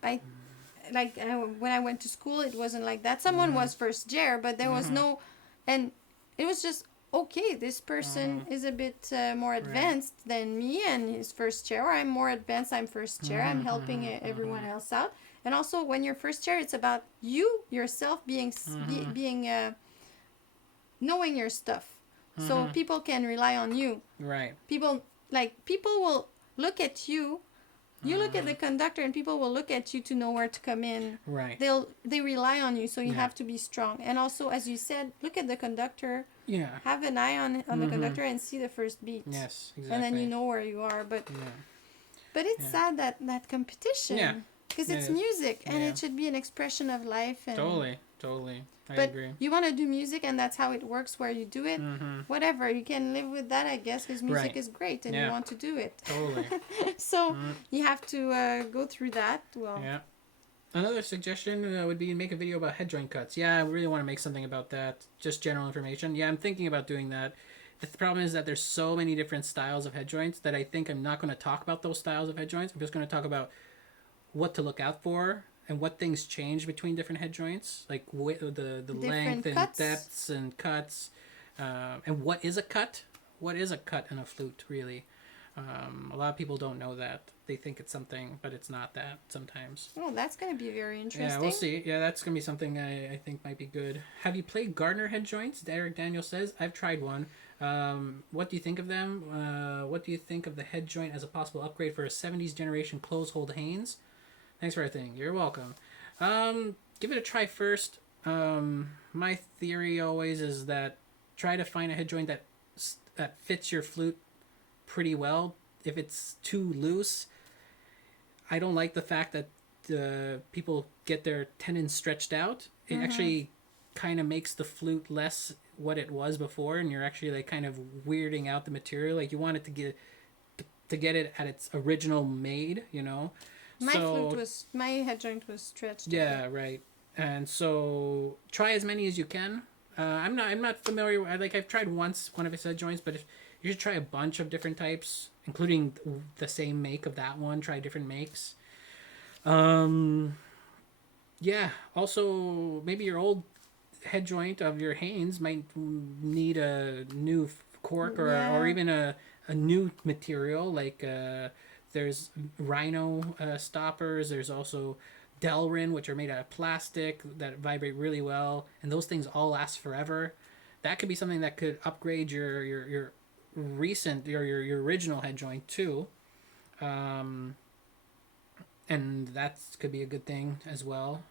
When I went to school, it wasn't like that. Someone was first chair, but there was no, and it was just okay. This person is a bit more advanced than me, and he's first chair. Or I'm more advanced. I'm first chair. I'm helping everyone else out. And also, when you're first chair, it's about you yourself being knowing your stuff, so people can rely on you. Right. People will look at you. You look at the conductor, and people will look at you to know where to come in. Right. They rely on you, so you have to be strong. And also, as you said, look at the conductor. Yeah. Have an eye on the conductor and see the first beat. Yes, exactly. And then you know where you are. But it's sad that competition. Yeah. Because it's music, and it should be an expression of life. And Totally. I agree. You want to do music, and that's how it works, where you do it. Whatever, you can live with that, I guess, because music is great, and you want to do it. Totally. So you have to go through that. Well. Yeah. Another suggestion would be make a video about head joint cuts. Yeah, I really want to make something about that. Just general information. Yeah, I'm thinking about doing that. The problem is that there's so many different styles of head joints that I think I'm not going to talk about those styles of head joints. I'm just going to talk about what to look out for and what things change between different head joints, like the length and cuts. depths and cuts, and what is a cut? What is a cut in a flute, really? A lot of people don't know that. They think it's something, but it's not that sometimes. Oh, that's going to be very interesting. Yeah, we'll see. Yeah, that's going to be something I think might be good. Have you played Gardner head joints? Eric Daniel says. I've tried one. What do you think of them? What do you think of the head joint as a possible upgrade for a 70s generation close-hold Haynes? Thanks for everything. You're welcome. Give it a try first. My theory always is that try to find a head joint that fits your flute pretty well. If it's too loose, I don't like the fact that people get their tendons stretched out. It actually kind of makes the flute less what it was before, and you're actually like kind of weirding out the material. Like you want it to get it at its original made, you know. My head joint was stretched. Yeah, right. And so try as many as you can. I'm not familiar with, I've tried one of his head joints, but if you should try a bunch of different types, including the same make of that one. Try different makes. Yeah. Also, maybe your old head joint of your Haynes might need a new cork or even a new material. Like there's Rhino stoppers. There's also Delrin, which are made out of plastic that vibrate really well, and those things all last forever. That could be something that could upgrade your recent your original head joint too, and that could be a good thing as well.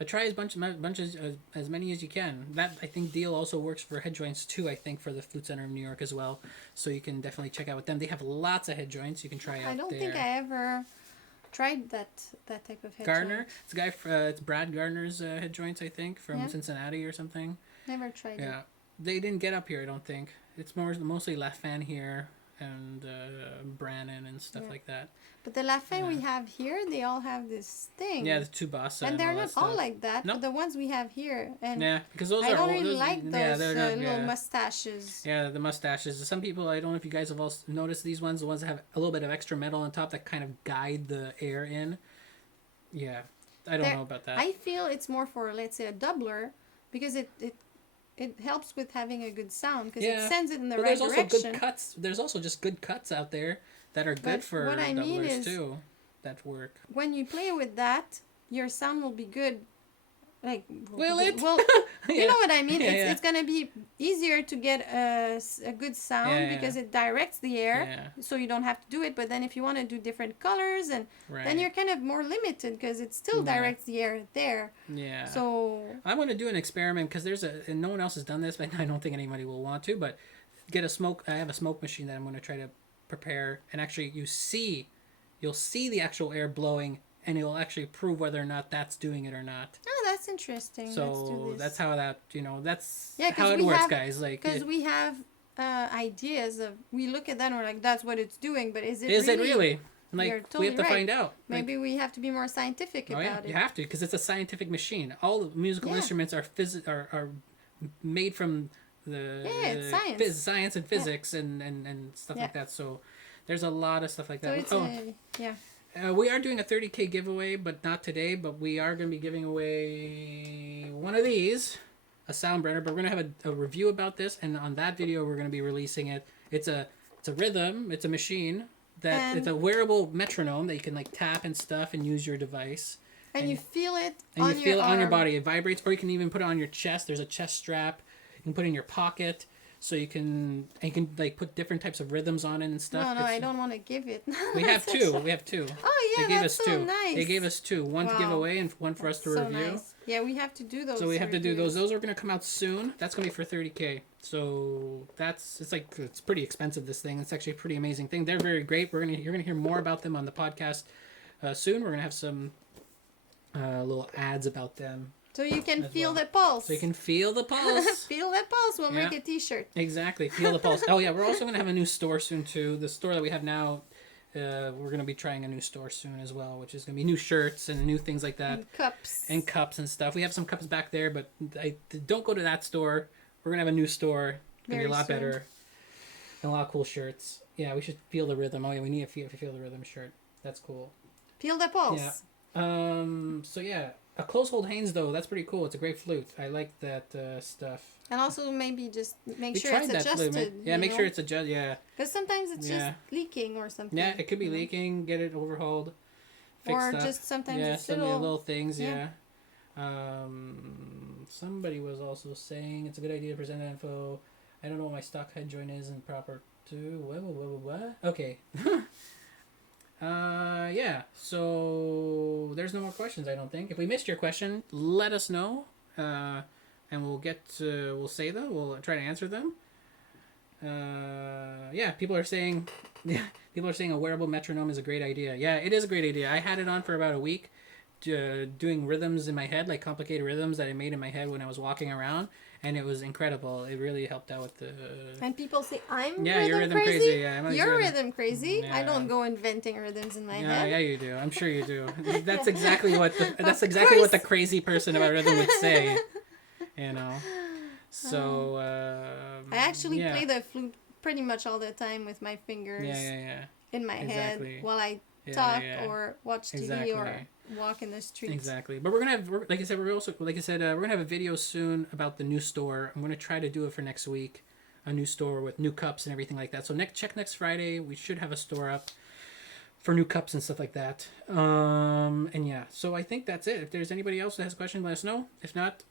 But try as many as you can. That I think deal also works for head joints too. I think for the Flute Center of New York as well. So you can definitely check out with them. They have lots of head joints you can try out there. I don't think I ever tried that type of head Gardner. joint. It's a guy. It's Brad Gardner's head joints. I think from Cincinnati or something. Never tried it. Yeah, they didn't get up here. I don't think it's mostly left fan here and Brannon and stuff like that. But the Lafayette we have here, they all have this thing. Yeah, the tubasa. And they're not all like that. Nope. But the ones we have here, and because those I are don't old, really like those little mustaches. Yeah, the mustaches. Some people, I don't know if you guys have all noticed these ones. The ones that have a little bit of extra metal on top that kind of guide the air in. Yeah, I don't know about that. I feel it's more for, let's say, a doubler, because it helps with having a good sound, because it sends it in the right direction. There's also good cuts. There's also just good cuts out there that are good for doublers too. That work. When you play with that, your sound will be good. Like, will it? Well, you know what I mean. It's gonna be easier to get a good sound because it directs the air, so you don't have to do it. But then if you want to do different colors, and then you're kind of more limited, because it still directs the air there. Yeah. So I'm gonna do an experiment, because and no one else has done this, but I don't think anybody will want to. But get a smoke. I have a smoke machine that I'm gonna try to prepare, and actually you'll see the actual air blowing, and it'll actually prove whether or not that's doing it or not. Oh, that's interesting. So that's how that's how it works, guys. Like, because we have ideas of, we look at that and we're like, that's what it's doing, but is it really? Like, totally we have to find out. Maybe we have to be more scientific about it. You have to, because it's a scientific machine. All the musical instruments are made from it's science. Science and physics and stuff like that. So there's a lot of stuff like that. So we are doing a 30K giveaway, but not today. But we are going to be giving away one of these, a Soundbrenner. But we're going to have a review about this, and on that video, we're going to be releasing it. It's a rhythm. It's a machine it's a wearable metronome that you can like tap and stuff and use your device. And you feel it. And you feel it on your body. It vibrates, or you can even put it on your chest. There's a chest strap. You can put it in your pocket. So you can like put different types of rhythms on it and stuff. No, I don't want to give it. We have two. Oh yeah, that's so nice. They gave us two. One to give away and one for us to review. Nice. Yeah, we have to do those. So we have to do those. Those are going to come out soon. That's going to be for 30K. So it's pretty expensive, this thing. It's actually a pretty amazing thing. They're very great. You're going to hear more about them on the podcast soon. We're going to have some little ads about them. So you can feel the pulse. So you can feel the pulse. Feel the pulse. We'll make a t-shirt. Exactly. Feel the pulse. Oh, yeah. We're also going to have a new store soon, too. The store that we have now, we're going to be trying a new store soon as well, which is going to be new shirts and new things like that. And cups and stuff. We have some cups back there, but don't go to that store. We're going to have a new store. It's going to be a lot better. And a lot of cool shirts. Yeah, we should feel the rhythm. Oh, yeah. We need a feel the rhythm shirt. That's cool. Feel the pulse. Yeah. So, yeah. A close hold Haynes, though, that's pretty cool. It's a great flute. I like that stuff. And also maybe just make sure it's adjusted. Make sure it's adjusted, Because sometimes it's just leaking or something. Yeah, it could be leaking. Get it overhauled. Fixed up. Just sometimes it's some little things, somebody was also saying it's a good idea to present that info. I don't know what my stock head joint is and proper to... What? Okay. So there's no more questions, I don't think. If we missed your question, let us know, and we'll say them. We'll try to answer them. People are saying a wearable metronome is a great idea. Yeah, it is a great idea. I had it on for about a week, doing rhythms in my head, like complicated rhythms that I made in my head when I was walking around. And it was incredible. It really helped out with the... And people say, you're rhythm crazy. You're rhythm crazy. Yeah. I don't go inventing rhythms in my head. Yeah, you do. I'm sure you do. That's exactly what what the crazy person about rhythm would say. You know. So... I actually play the flute pretty much all the time with my fingers in my head while I talk or watch TV or walk in the streets. Exactly. But we're gonna have, like I said, we're gonna have a video soon about the new store. I'm gonna try to do it for next week, a new store with new cups and everything like that. So next Friday we should have a store up for new cups and stuff like that. So I think that's it. If there's anybody else that has a question, let us know. If not,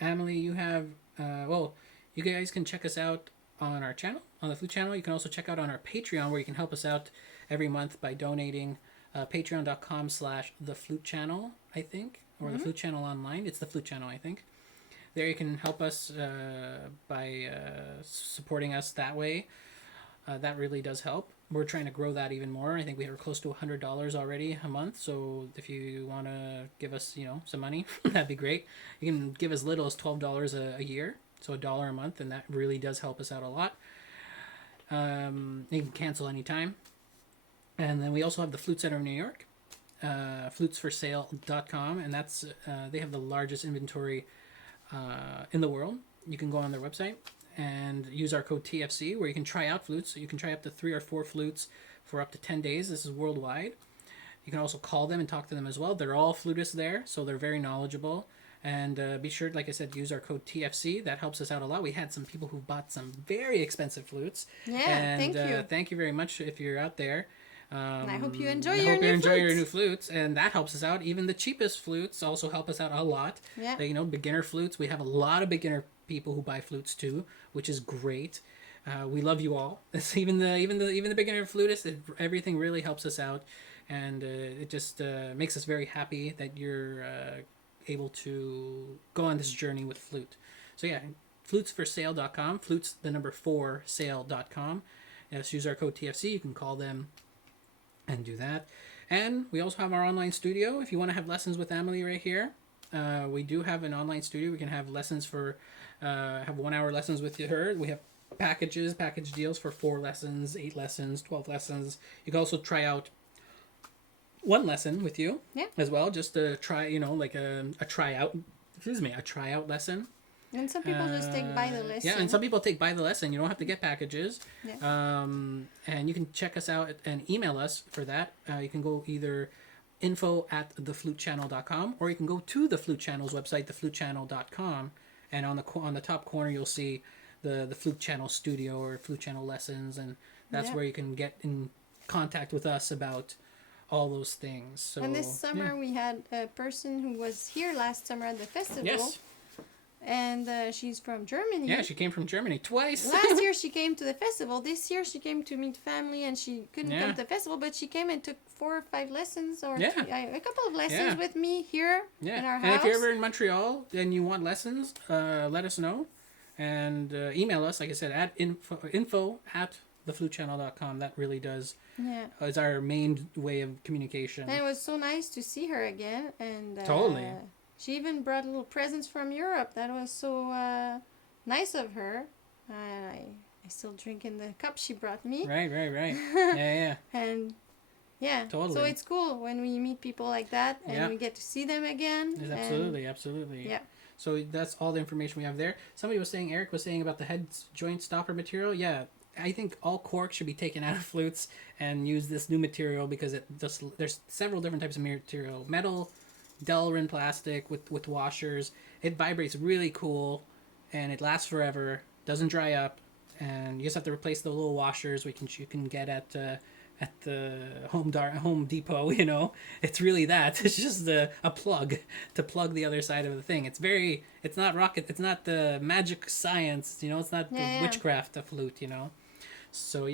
Amelie, you have you guys can check us out on our channel, on the Flute channel. You can also check out on our Patreon, where you can help us out every month by donating patreon.com/theflutechannel, I think, or the Flute Channel online. It's the Flute Channel, I think. There you can help us by supporting us that way. That really does help. We're trying to grow that even more. I think we are close to $100 already a month. So if you want to give us, some money, that'd be great. You can give as little as $12 a year, so $1 a month, and that really does help us out a lot. You can cancel anytime. And then we also have the Flute Center of New York, flutesforsale.com, and that's they have the largest inventory in the world. You can go on their website and use our code TFC, where you can try out flutes. So you can try up to 3 or 4 flutes for up to 10 days. This is worldwide. You can also call them and talk to them as well. They're all flutists there, so they're very knowledgeable. And be sure, like I said, use our code TFC. That helps us out a lot. We had some people who bought some very expensive flutes. Yeah, and, thank you. Thank you very much if you're out there. And I hope you enjoy your new flutes, and that helps us out. Even the cheapest flutes also help us out a lot. Yeah. Beginner flutes. We have a lot of beginner people who buy flutes too, which is great. We love you all. Even the beginner flutists. Everything really helps us out, and it just makes us very happy that you're able to go on this journey with flute. So yeah, flutesforsale.com. Flutes the number 4 sale.com. Just use our code TFC. You can call them and do that. And we also have our online studio. If you want to have lessons with Emily right here, we do have an online studio. We can have lessons for have 1-hour lessons with her. We have package deals for 4 lessons, 8 lessons, 12 lessons. You can also try out 1 lesson with you as well, just to try, like a tryout lesson. And some people just take by the lesson. Yeah, and some people take by the lesson. You don't have to get packages. Yeah. And you can check us out and email us for that. You can go either info@theflutechannel.com, or you can go to the Flute Channel's website, theflutechannel.com, and on the top corner you'll see the Flute Channel studio or Flute Channel lessons, and that's where you can get in contact with us about all those things. So, and this summer we had a person who was here last summer at the festival. Yes. And she's from Germany. Yeah, she came from Germany twice. Last year she came to the festival. This year she came to meet family, and she couldn't come to the festival, but she came and took 4 or 5 lessons, or a couple of lessons with me here in our house. And if you're ever in Montreal and you want lessons, let us know. And email us, like I said, at info@theflutechannel.com. That really does is our main way of communication. And it was so nice to see her again. And totally. She even brought little presents from Europe. That was so nice of her. I still drink in the cup she brought me. Right. Yeah. And totally. So it's cool when we meet people like that and we get to see them again. Absolutely. Yeah. So that's all the information we have there. Eric was saying about the head joint stopper material. Yeah, I think all cork should be taken out of flutes and use this new material, because there's several different types of material. Metal, Delrin plastic with washers. It vibrates really cool, and it lasts forever. Doesn't dry up, and you just have to replace the little washers you can get at the Home Depot. It's really that. It's just a plug to plug the other side of the thing. It's not rocket. It's not the magic science. It's not the witchcraft of flute. So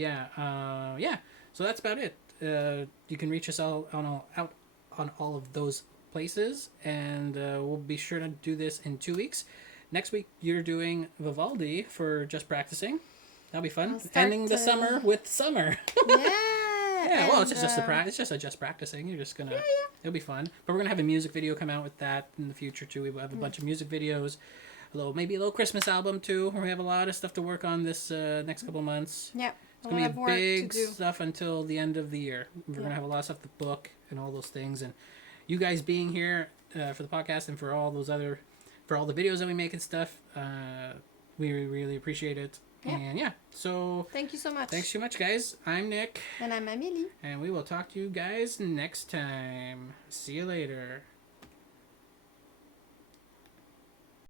So that's about it. You can reach us all out on all of those places, and we'll be sure to do this in 2 weeks. Next week you're doing Vivaldi for Just Practicing. That'll be fun. Ending the summer with summer. Yeah. Well, it's just a Just Practicing. You're just gonna it'll be fun. But we're gonna have a music video come out with that in the future too. We will have a bunch of music videos, maybe a little Christmas album too. We have a lot of stuff to work on this next couple months. Yeah. It's gonna be big stuff until the end of the year. We're gonna have a lot of stuff to book and all those things, and you guys being here for the podcast and for all the videos that we make and stuff, we really appreciate it. And so thank you so much. Thanks so much, guys. I'm Nick. And I'm Amélie. And we will talk to you guys next time. See you later.